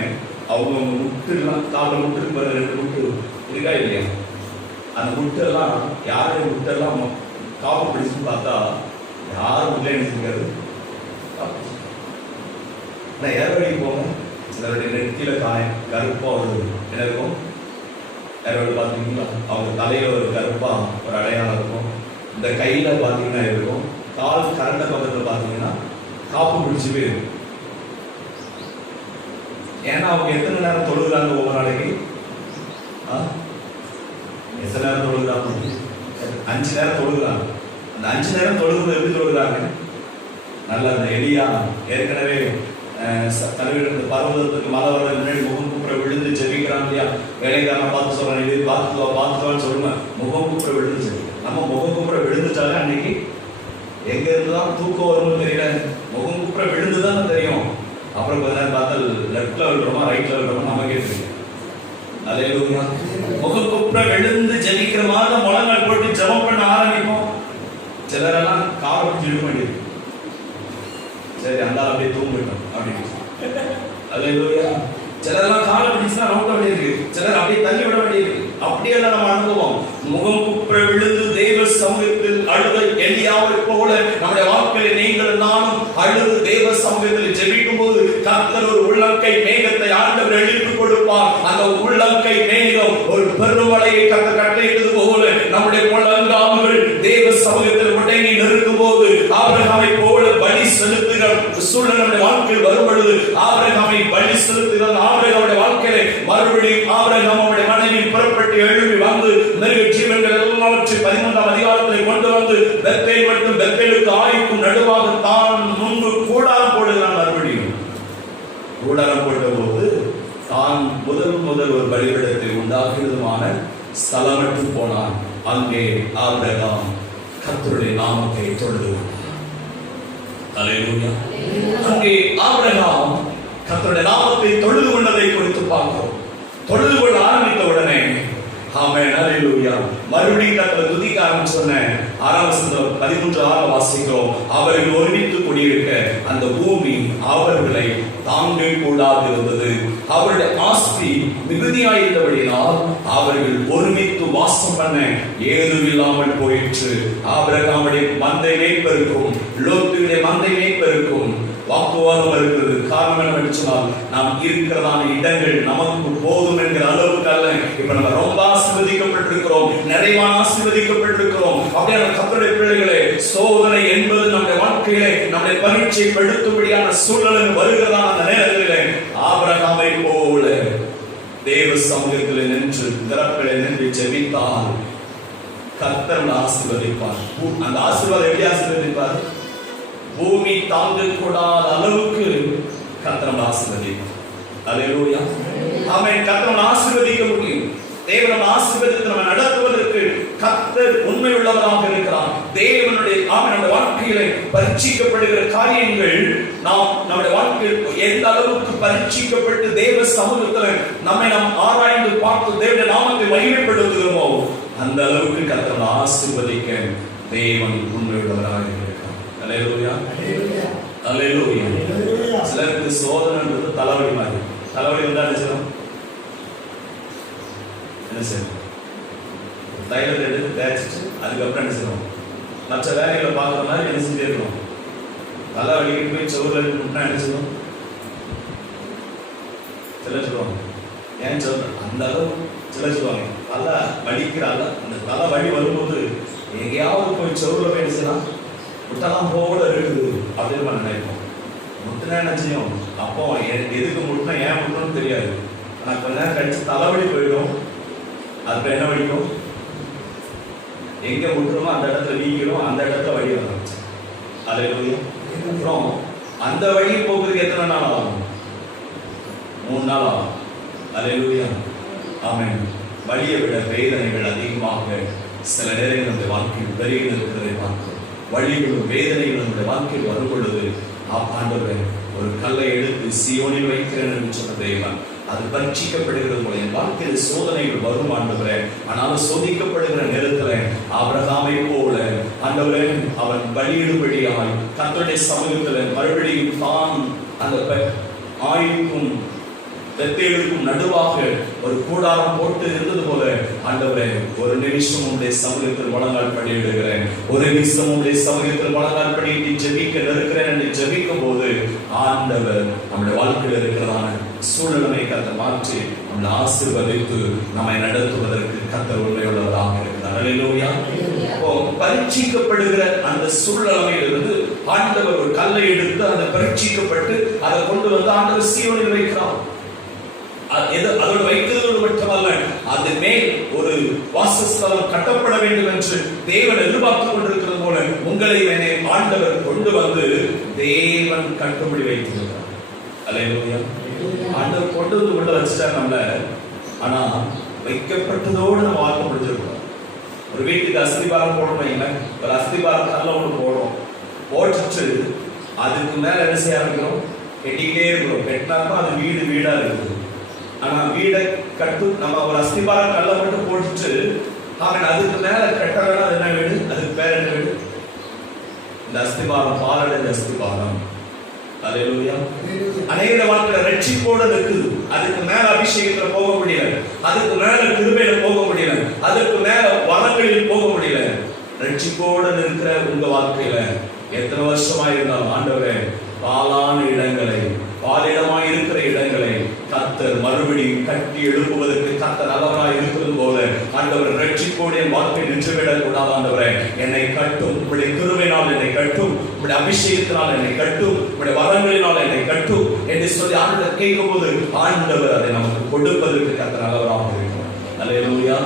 அவங்க முட்டு எல்லாம் காவல் முட்டுக்கு பிறகு 2 முட்டு இருக்கா இல்லையா? அந்த முட்டு எல்லாம் யாருடைய முட்டெல்லாம் காப்பு பிடிச்சுன்னு பார்த்தா யாரும் உள்ளே நினைச்சிருக்காரு. ஏர்வழி போங்க, சிலருடைய நெத்தியில காயம் கருப்பா வருது. என்ன இருக்கும்? ஏர்வழி பார்த்தீங்களா? அவங்க தலையில ஒரு கருப்பா ஒரு அடையாளம் இருக்கும். இந்த கையில பார்த்தீங்கன்னா இருக்கும். கால் கரண்ட பக்கத்தில் பார்த்தீங்கன்னா காப்பு பிடிச்சு போயிருக்கு. ஏன்னா அவங்க எத்தனை நேரம் தொழுகிறாங்க ஒவ்வொரு நாளைக்கு? எத்தனை நேரம் தொழுகிறாங்க? 5 நேரம் தொழுகிறாங்க. அந்த 5 நேரம் தொழுகிறது எப்படி தொழுகிறாங்க? நல்ல அந்த எலியா ஏற்கனவே தலைவர் பர்வதத்துக்கு மழை வர முன்னாடி முகம் குப்புற விழுந்து ஜெபிக்கிறான் இல்லையா? வேலைக்காரனை பார்த்து சொல்றான், இது பார்த்துவான்னு சொல்லுங்க. முகம் குப்புற விழுந்து ஜெபி. நம்ம முகம் குப்புற விழுந்துட்டாலே அன்னைக்கு எங்க இருந்துதான் தூக்கம் வரும்னு தெரியல. முகம் குப்புற விழுந்துதான் தெரியும். அப்புறம் கொஞ்ச நேரம் பார்த்தா லெஃப்ட்ல விழுறோமா ரைட்ல விழுறோமா நமக்கே தெரியும். அல்லேலூயா. முகம் குப்புற விழுந்து ஜெபிக்கிற மாதிரி முழங்கால் போட்டு ஜெபம் பண்ண ஆரம்பிப்போம். சிலரெல்லாம் காலை பிடிச்சி இழுக்க வேண்டியது. சரி அந்த அப்படியே தூங்கிட்டோம் அப்படின்னு. அல்லேலூயா. சிலரெல்லாம் காலை பிடிச்சுனா நோட்ட வேண்டியிருக்கு. சிலர் அப்படியே தள்ளி விட வேண்டியிருக்கு. அப்படியெல்லாம் நம்ம அனுபவம். முகம் குப்புற விழுந்து தேவ சமூகத்தில் அழுத எலியாவை போல நம்முடைய வாழ்க்கையில் நீங்கள் நானும் அழுது தேவ சமூகத்தில் ஜெபிக்கும் போது கர்த்தர் ஒரு உள்ளங்கை மேகத்தை ஆண்டவர் எழுப்பி கொடுப்பார். அந்த உள்ளங்கை மேகம் ஒரு பெருமழையை கர்த்தர் கட்டளையிட்டது போல நம்முடைய உள்ளங்கை ஆபிரகாம் அவருடைய மனைவி புறப்பட்டு எழுப்பி வந்து மிருக ஜீவன்கள் எல்லாவற்றை 13ஆம் அதிகாரத்தில் கொண்டு வந்து பெத்தேல் மற்றும் பெத்தேலுக்கு ஆய்க்கும் நடுவாக தான் முன்பு கூடாரம் போடுகிறான். மறுபடியும் கூடாரம் போட்ட போது தான் முதல் ஒரு பலிபீடத்தை உண்டாக்குவதுமான ஸ்தலமற்று போனான். அங்கே ஆபிரகாம் கர்த்தருடைய நாமத்தை தொழுது அல்லேலூயா. அங்கே ஆபிரகாம் கர்த்தருடைய நாமத்தை தொழுது கொண்டதை குறித்து பார்க்கிறோம். தொழுது கொள்ள ஆரம்பித்த உடனே ஆமென் அல்லேலூயா மறுபடியும் கர்த்தரை துதிக்க ஆரம்பிச்சோன்னே 13 வாசிக்கிறோம். அவர்கள் ஒருமித்து குடியிருக்க அந்த பூமி அவர்களை தாங்க கூடாது இருந்தது. அவருடைய ஆஸ்தி மிகுதியாயிருந்தபடியால் அவர்கள் ஒருமித்து வாசம் பண்ண ஏதுமில்லாமல் போயிற்று. ஆபிரகாமுடைய மந்தை மேய்ப்பருக்கும் லோத்துடைய மந்தை மேய்ப்பருக்கும் வாக்குவாதம் இருக்கிறது. காரணம் என்னவென்று சொன்னால், நாம் இருக்கிறதான இடங்கள் நமக்கு போதும் என்கிற அளவுக்கு அல்ல. இப்ப நம்ம ரொம்ப ஆசீர்வதிக்கப்பட்டிருக்கிறோம், நிறைவான ஆசீர்வதிக்கப்பட்டிருக்கிறோம். அப்படியே கர்த்தருடைய பிள்ளைகளே, சோதனை என்பது நம்முடைய வாழ்க்கையிலே நம்மை பரீட்சைப்படுத்தும்படியான சூழ்நிலை வருகிறதான அந்த நேரங்களிலே ஆபிரகாமை போல தேவ சமூகத்தில் நின்று திறப்பிலே நின்று ஜெபித்தால் கர்த்தர் ஆசீர்வதிப்பார். அந்த ஆசீர்வாதம் எப்படி ஆசீர்வதிப்பார்? பூமி தாங்க கூடாத அளவுக்கு கர்த்தர் ஆசீர்வதிப்பார். அல்லேலூயா ஆமென். கர்த்தர் ஆசீர்வதிக்க முடியும். தேவன் ஆசீர்வதித்து நம்ம நடத்துவதற்கு கர்த்தர் உண்மை உள்ளவராக இருக்கிறார். தேவனுடைய நம்முடைய வாழ்க்கையிலே பரீட்சிக்கப்படுகிற காரியங்கள் நம்முடைய வாழ்க்கையில் எந்த அளவுக்கு பரீட்சிக்கப்பட்டு தேவ சமூகத்தில் நாம் ஆராய்ந்து பார்த்து தேவனுடைய நாமத்தை மகிமைப்படுத்துகிறோமோ அந்த அளவுக்கு கர்த்தர் ஆசீர்வதிக்க தேவன் உண்மை உள்ளவராக இருக்கிறார். அல்லேலூயா அல்லேலூயா. சிலருக்கு சோதனைன்றது தலைவலி மாதிரி. தலைவலி வந்தா என்ன செய்யணும்? என்ன செய்யணும்? தைலத்தை எடுத்து தேய்ச்சிட்டு அதுக்கப்புறம் என்ன செய்யணும்? மற்ற வேலைகளை பார்க்குற மாதிரி என்ன செஞ்சே இருக்கணும். தலைவலிக்கு போய் செவ்வளவு என்ன செய்யணும்? சில சொல்லுவாங்க, ஏன் சொல்றேன் அந்த அளவு சில சொல்லுவாங்க, தலை வலிக்கிறாங்க. அந்த தலை வலி வரும்போது எங்கேயாவது போய் செவ்வளவு போய் என்ன செய்யலாம்? முட்டெல்லாம் போல இருக்குது அப்படின்னு நம்ம நினைப்போம். முட்டினா என்ன செய்யும்? அப்போ எதுக்கு முட்டினா ஏன் முட்டணும்னு தெரியாது. ஆனால் கொஞ்ச நேரம் கழிச்சு தலைவலி போயிடும். அதுக்கு என்ன வலிக்கும்? எங்க முட்டுறோமோ அந்த இடத்துல வீக்கிறோம், அந்த இடத்துல வலி வரும். அல்லேலூயா. அப்புறம் அந்த வழி போகிறதுக்கு எத்தனை நாள் ஆகும்? 3 நாள் ஆகும். அல்லேலூயா ஆமென். வலியை விட வேதனைகள் அதிகமாக சில நேரங்கள் நம்முடைய வாழ்க்கையில் பெருகி இருக்கிறதை பார்க்கிறோம். வலிகளும் வேதனைகளும் நம்முடைய வாழ்க்கையில் வரும் பொழுது ஆண்டவர் ஒரு கல்லை எடுத்து சீயோனில் வைக்கிறேன் என்று சொன்ன தேவன் அது பரீட்சிக்கப்படுகிறது போல என் வாழ்க்கையில் சோதனைகள் வரும் ஆண்டவரே. ஆனாலும் சோதிக்கப்படுகிற நேரத்தில் ஆபிரகாமை போல ஆண்டவரே அவன் பலியிடும்படியாய் கர்த்தருடைய சமூகத்தில் மறுபடியும் தான் அந்த ஆயுக்கும் பெத்தேலுக்கும் நடுவாக ஒரு கூடாரம் போட்டு இருந்தது போல ஆண்டவரே ஒரு நிமிஷம் உடைய சமூகத்தில் முழங்கால் படியிடுகிறேன், ஒரு நிமிஷம் உடைய சமூகத்தில் முழங்கால் படியிட்டு ஜெபிக்க நிற்கிறேன் என்று ஜெபிக்கும் போது ஆண்டவர் நம்முடைய வாழ்க்கையில் இருக்கிறதான சூழ்நிலையை கர்த்தர் மாற்றி நம்மளை ஆசீர்வதித்து நம்மை நடத்துவதற்கு கர்த்தர் உண்மையுள்ளவராக இருக்கிறார். அல்லேலூயா. அப்போ பரீட்சிக்கப்படுகிற அந்த சூழ்நிலையிலிருந்து ஆண்டவர் ஒரு கல்லை எடுத்து அதை பரீட்சிக்கப்பட்டு அதை கொண்டு வந்து ஆண்டவர் சீயோனில் வைக்கிறார். அதோடு வைத்ததோடு மட்டுமல்ல, அது மேல் ஒரு வாசஸ்தலம் கட்டப்பட வேண்டும் என்று தேவன் எதிர்பார்த்துக் கொண்டிருக்கிறது போல உங்களை ஆண்டவர் கொண்டு வந்து தேவன் கட்டுப்படி வைத்திருக்கிறார். அல்லேலூயா. ஆண்டவர் கொண்டு வந்து உள்ள வச்சுட்டார் நம்மள. ஆனா வைக்கப்பட்டதோடு நம்ம வாழ்க்கை முடிஞ்சிருக்கோம். ஒரு வீட்டுக்கு அஸ்திபாரம் போடணும், ஒரு அஸ்திபாரம் கல்ல ஒன்று போடுறோம், போட்டுட்டு அதுக்கு மேல என்ன செய்ய ஆரம்பிக்கிறோம்? கெட்டிக்கிட்டே இருக்கிறோம். கெட்டினாலும் அது வீடா இருக்குது. ஆனா வீடை கட்டு நம்ம ஒரு அஸ்திபாரம் கல்ல மட்டும் போட்டுட்டு அவன் அதுக்கு மேல கட்டறனா அது என்ன வீடு? அதுக்கு பேர் என்ன வீடு? இந்த அஸ்திபாரம் பாலடைந்த அஸ்திபாரம். அல்லேலூயா. அநேக வாழ்க்கையில ரட்சிப்போட இருக்குது. அதுக்கு மேல அபிஷேகத்துல போக முடியல, அதுக்கு மேல கிருபையில போக முடியல, அதுக்கு மேல வரங்களில் போக முடியல. ரட்சிப்போட இருக்கிற உங்க வாழ்க்கையில எத்தனை வருஷமா இருந்தாலும் ஆண்டவரே பாலான இடங்களை, பாலிடமாய் இருக்கிற இடங்களை கர்த்தர் மறுபடியும் கட்டி எழுப்புவதற்கு கர்த்தர் நல்லவராய் இருக்கிறது போல ஆண்டவர் ரட்சிப்போடு என் வாழ்க்கை நின்றுவிடக் கூடாது. ஆண்டவரே என்னை கட்டும், உம்முடைய கிருபையினால் என்னை கட்டும், உடைய அபிஷேகத்தினால் என்னை கட்டும், உடைய வரங்களினால் என்னை கட்டும் என்று சொல்லி ஆண்டவர் கேட்கும் போது ஆண்டவர் அதை நமக்கு கொடுப்பதற்கு கர்த்தர் நல்லவராக இருக்கிறார். அல்லேலூயா.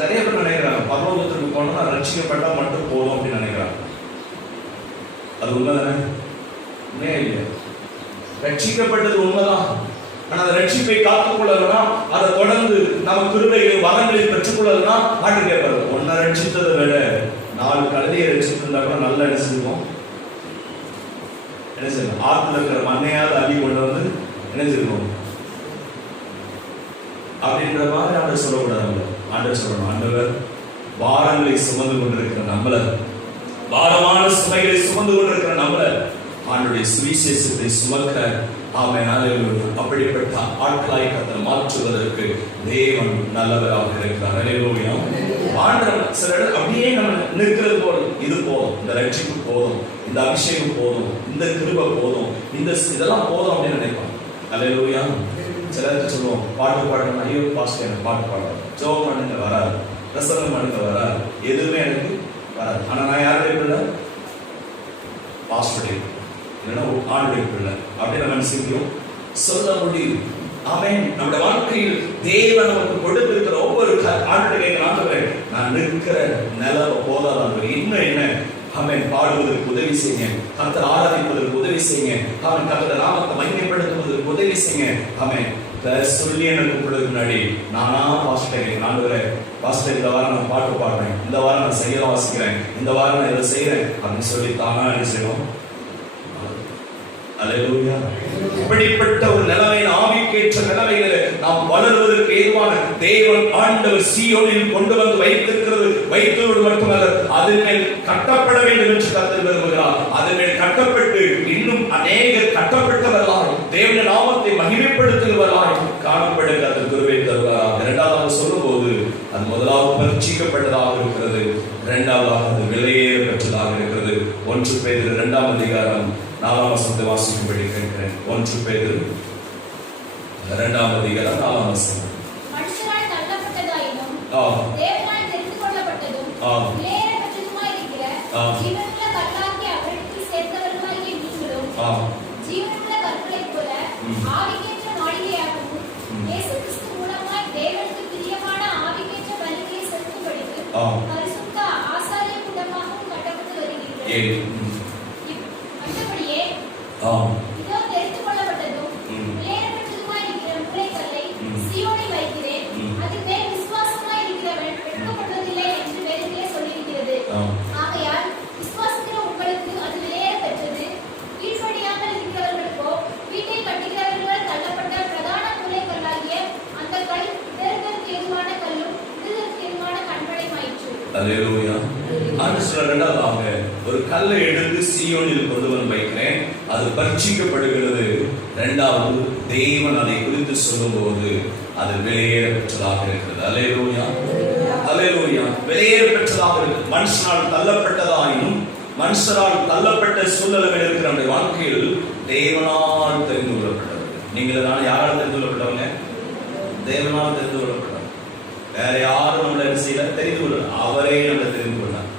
நிறைய பேர் நினைக்கிறாங்க பரலோகத்திற்கு போனா ரட்சிக்கப்பட்டா மட்டும் போதும் அப்படின்னு நினைக்கிறாங்க. அது உண்மைதானே? உண்மையே இல்லை. ரட்சிக்கப்பட்டது உண்மைதான். ஆனா அந்த ரட்சிப்பை காத்துக் கொள்ளலன்னா, அதை தொடர்ந்து நம்ம கிருபையை வரங்களை பெற்றுக் கொள்ளலன்னா ஆண்டு கேட்பாரு, ஒன்ன ரட்சித்ததை விட 4 கழுதையை ரட்சித்திருந்தா கூட நல்லா என்ன செய்வோம்? என்ன செய்யணும்? ஆத்துல இருக்கிற மண்ணையாவது அள்ளி கொண்டு வந்து என்ன செய்வோம் அப்படின்ற மாதிரி ஆண்டவர் சொல்லக்கூடாது. ஆண்டவர் சொல்லணும், ஆண்டவர் பாரங்களை சுமந்து கொண்டிருக்கிற நம்மள, பாரமான சுமைகளை சுமந்து கொண்டிருக்கிற நம்மள ஆண்டுடைய சுவிசேஷத்தை சுமக்க அப்படிப்பட்ட ஆட்களாய் கர்த்தர் மாற்றுவதற்கு தேவன் நல்லவராக இருக்கிறார். அல்லேலூயா. ஆண்டவர் சில அப்படியே நம்ம நிற்கிறது போல, இது போதும், இந்த ரட்சிப்பு போதும், இந்த அபிஷேகம் போதும், இந்த கிருபை போதும், இதெல்லாம் போதும் அப்படின்னு நினைப்பாங்க. அல்லேலூயா. சிலருக்கு சொல்லுவோம், பாட்டு பாடணும், ஐயோ பாஸ்டர் எனக்கு பாட்டு பாடுறோம், ஜெபம் பண்ணுங்க வராது, பிரசங்கம் பண்ணுங்க வராது, எதுவுமே எனக்கு வராது. ஆனா நான் யாருடைய பிள்ளை? பாஸ்டருடைய இல்லைன்னா ஆண்டுடைய பிள்ளை அப்படின்னு நம்ம சிந்தியும் சொல்ல முடியும். ஆமென். நம்முடைய வாழ்க்கையில் தேவன் நமக்கு கொடுத்திருக்கிற ஒவ்வொரு ஆண்டு கேட்கிறான், நான் நிற்கிற நிலவ போதாதான், இன்னும் என்ன ஆமென் பாடுவதற்கு உதவி செய்யுங்க, கர்த்தர் ஆராதிப்பதற்கு உதவி செய்யுங்க, ஆமென் கர்த்தர் நாமத்தை மகிமைப்படுத்துவதற்கு உதவி செய்யுங்க. ஆமென் சொல்லி எனக்கு கூப்பிடுறதுக்கு முன்னாடி நானா பாஸ்டர் ஆண்டவரே, பாஸ்டர் இந்த வாரம் நான் பாட்டு பாடுறேன், இந்த வாரம் நான் செய்ய வாசிக்கிறேன், இந்த வாரம் நான் இதை செய்யறேன் அப்படின்னு சொல்லி தானா என்ன செய்யணும்? அல்லேலூயா. இப்படிப்பட்ட ஒரு நிலைமையில் ஆவிக்கேற்ற நிலைமையில நாம் வளருவதற்கு ஏதுவான தேவன் ஆண்டவர் சீயோனில் கொண்டு வந்து வைத்திருக்கிறது. வைத்தோடு மட்டுமல்ல, அதன் மேல் கட்டப்பட வேண்டும் என்று கர்த்தர் விரும்புகிறார். அதன் மேல் கட்டப்பட்டு இன்னும் அநேகர் கட்டப்பட்டவர்களாய் தேவனுடைய நாமத்தை மகிமைப்படுத்துகிறவர்களாய் காணப்பட கர்த்தர் கிருபை தருவார். இரண்டாவது சொல்லும் போது அது முதலாவது பரீட்சிக்கப்பட்டதாக இருக்கிறது, இரண்டாவதாக அது விலையேற பெற்றதாக இருக்கிறது. 1 பேதுரு 2ஆம் அதிகாரம் 4ஆம் வசனத்தை வாசிக்கும்படி கேட்கிறேன். 1 பேதுரு 2ஆம் அதிகாரம் 4ஆம் வசனம். மனுஷரால் தள்ளப்பட்டதாயினும் தேவனால் தெரிந்து கொள்ளப்பட்டதும் விலையேற பெற்றதுமாய் இருக்கிற ஜீவனுள்ள கல்லாகிய அவரிடத்தில் சேர்ந்தவர்களாகிய நீங்களும் ஜீவனுள்ள கற்களைப் போல ஆவிக்கேற்ற மாளிகையாகவும் இயேசு கிறிஸ்து மூலமாய் தேவனுக்கு பிரியமான ஆவிக்கேற்ற பலிகளை செலுத்தும்படிக்கு பரிசுத்த ஆசாரிய கூட்டமாகவும் கட்டப்பட்டு வருகிறீர்கள். இதோ தெரிந்து கொள்ளப்பட்டதும் விலையேற பெற்றதுமாய் இருக்கிற மூலைக்கல்லை சீயோனில் வைக்கிறேன், அதின் மேல் விசுவாசமாய் இருக்கிறவன் வெட்கப்படுவதில்லை என்று வேதத்திலே சொல்லியிருக்கிறது. ஆகையால் விசுவாசிக்கிற உங்களுக்கு அது விலையேற பெற்றது. கீழ்ப்படியாமல் இருக்கிறவர்களுக்கோ வீட்டை கட்டுகிறவர்களால் தள்ளப்பட்ட பிரதான மூலைக்கல்லாகிய அந்த கல் இடறுதற்கு ஏதுவான கல்லும் விழுதற்கு ஏதுவான கண்மலையுமாயிற்று. அல்லேலூயா. இரண்டாவதாக ஒரு கல்லை எடுத்து சீயோனில் கொண்டு வந்து வைக்கிறேன், அது பரீட்சிக்கப்படுகிறது. இரண்டாவது தேவன் அதை குறித்து சொல்லும்போது அது வெளியேற பெற்றதாக இருக்கிறது. அல்லேலூயா. அல்லேலூயா. வெளியேற பெற்றதாக இருக்கிறது. மனுஷனால் தள்ளப்பட்டதாயினும் மனுஷரால் தள்ளப்பட்ட சூழ்நிலையில் இருக்கிற நம்முடைய வாழ்க்கையில் தேவனால் தெரிந்து கொள்ளப்பட்டது. நீங்கள் நான் யாரால் தெரிந்து கொள்ளப்பட்டவங்க? தேவனால் தெரிந்து கொள்ளப்பட்டவங்க. வேற யாரும் நம்மளை செய்ய தெரிந்து கொள்ள, அவரே நம்மளை தெரிந்து கொண்டார்.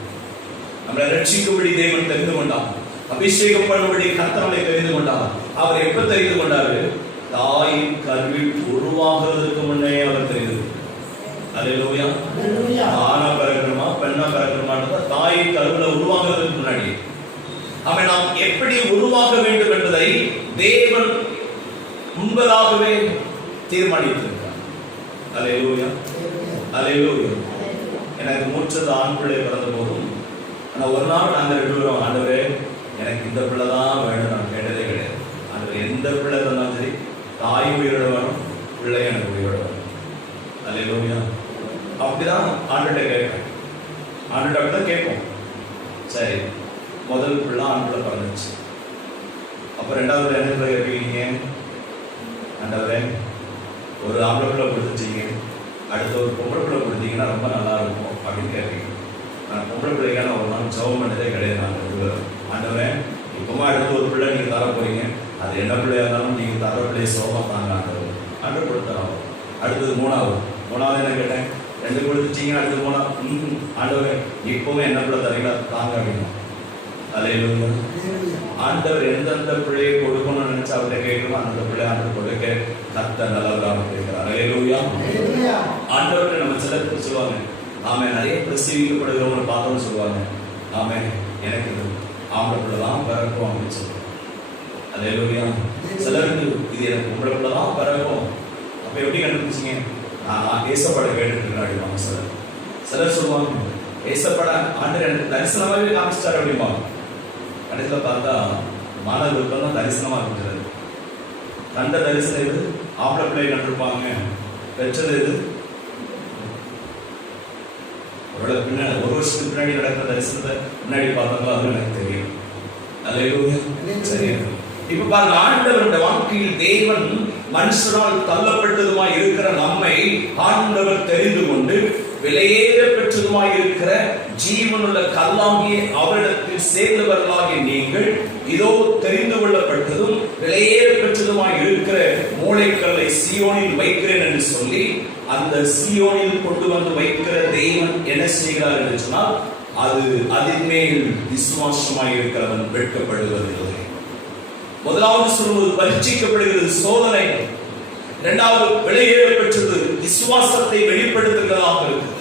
நம்மளை ரட்சிக்கும்படி தேவன் தெரிந்து கொண்டார். அபிஷேகம் பண்ணும்படி கர்த்தர் நம்மை தெரிந்து கொண்டார். அவர் எப்ப தெரிந்து கொண்டாரு? தாயின் கருவில் உருவாகிறதுக்கு முன்னே அவர் தெரிந்து. அல்லேலூயா. ஆனா பிறக்கணுமா பெண்ணா பிறக்கணுமான்றத தாயின் கருவில உருவாகிறதுக்கு முன்னாடி அவன் நாம் எப்படி உருவாக வேண்டும் என்பதை தேவன் முன்பதாகவே தீர்மானித்திருக்கிறார். அல்லேலூயா. அல்லேலூயா. எனக்கு மூச்சது ஆண் பிள்ளை பிறந்த போதும் ஆனால் ஒரு நாள் நாங்கள் 2 பேரும், ஆண்டவரே எனக்கு இந்த பிள்ளை தான் வேணும் நான் கேட்டதே கிடையாது. ஆண்டவர் எந்த பிள்ளை தந்தாலும் சரி, தாய் உயிரோட வேணும், பிள்ளை எனக்கு உயிரோட வேணும். அல்லேலூயா. அப்படிதான் ஆண்டுகிட்ட கேட்பேன். ஆண்டுகிட்ட அப்படிதான் கேட்போம். சரி, முதல் பிள்ளை ஆண் பிள்ளை பிறந்துச்சு. அப்புறம் 2வது என்ன பிள்ளை கேட்பீங்க? ஆண்டவரே ஒரு ஆம்பளை பிள்ளை கொடுத்துட்டீங்க, அடுத்த ஒரு பொம்பளை பிள்ளை கொடுத்தீங்கன்னா ரொம்ப நல்லா இருக்கும் அப்படின்னு கேட்பீங்க. நான் பொம்பளை பிள்ளைக்கான ஒரு நாள் ஜெபம் பண்ணதே கிடையாது. நான் 2 பேரும், ஆண்டவரே இப்போமா அடுத்த ஒரு பிள்ளை நீங்கள் தர போறீங்க, அது என்ன பிள்ளையா இருந்தாலும் நீங்கள் தர பிள்ளையை சோகம் தாங்க ஆண்டவர். ஆண்டவர் கொடுத்தாராம். அடுத்தது 3வது என்ன கேட்டேன்? 2 கொடுத்துட்டீங்க, அடுத்து 3வது ஆண்டவரே இப்போவும் என்ன பிள்ளை தரீங்களா தாங்க அப்படின்னா. அல்லேலூயா. ஆண்டவர் எந்தெந்த பிள்ளையை கொடுக்கணும்னு நினைச்சு அவரை கேட்கணும், அந்த பிள்ளை ஆண்டவர் கொடுக்க கர்த்தர் நல்லவராக இருக்கிறார். அல்லேலூயா. ஆண்டவர்கிட்ட நம்ம சிலர் சொல்லுவாங்க, ஆமே நிறைய பிரசவிக்கப்படுகிறவங்க பார்த்தோம்னு சொல்லுவாங்க, ஆமே எனக்கு ஆம்பளை பிள்ளை தான் பிறக்கும் அப்படின்னு சொல்லுவாங்க. அல்லேலூயா. சிலருக்கு இது எனக்கு உங்களை பிள்ளை தான் பிறக்கும். அப்ப எப்படி கண்டுபிடிச்சிங்க? ஏசப்பட கேட்டுட்டு இருக்கிறாங்க சிலர். சிலர் சொல்லுவாங்க, ஏசப்பட ஆண்டவர் எனக்கு தரிசனமாகவே காமிச்சிட்டாரு அப்படிம்பாங்க. கடைசியில் பார்த்தா மாணவர்களுக்கு தான் தரிசனமாக இருக்கிறது. கண்ட தரிசனம் எது? ஆம்பளை பிள்ளை கண்டிருப்பாங்க. பெற்றது எது? அவரோட பின்னாடி ஒரு வருஷத்துக்கு பின்னாடி நடக்கிற தரிசனத்தை முன்னாடி பார்த்தாங்களோ அது எனக்கு தெரியும். அல்லேலூயா. சரி, இப்ப பாருங்க, ஆண்டவருடைய வாழ்க்கையில் தேவன் மனுஷனால் தள்ளப்பட்டதுமாய் இருக்கிற நம்மை ஆண்டவர் தெரிந்து கொண்டு விலையேற பெற்றதுமாய் இருக்கிற ஜீவனுள்ள கல்லாகிய அவரிடத்தில் சேர்ந்தவர்களாகிய நீங்கள் இதோ தெரிந்து கொள்ளப்பட்டதும் விலையேற பெற்றதுமாய் இருக்கிற மூளைக்கல்லை சீயோனில் வைக்கிறேன் என்று சொல்லி அந்த சீயோனில் கொண்டு வந்து வைக்கிற தேவன் என்ன செய்கிறார் என்று சொன்னால், அது அதன் மேல் விசுவாசமாய் இருக்கிறவன் வெட்கப்படுவதில்லை. முதலாவது சொல்வது பரீட்சிக்கப்படுகிறது, சோதனை. இரண்டாவது விலையேற பெற்றது விசுவாசத்தை வெளிப்படுத்துகிறதாக இருக்குது.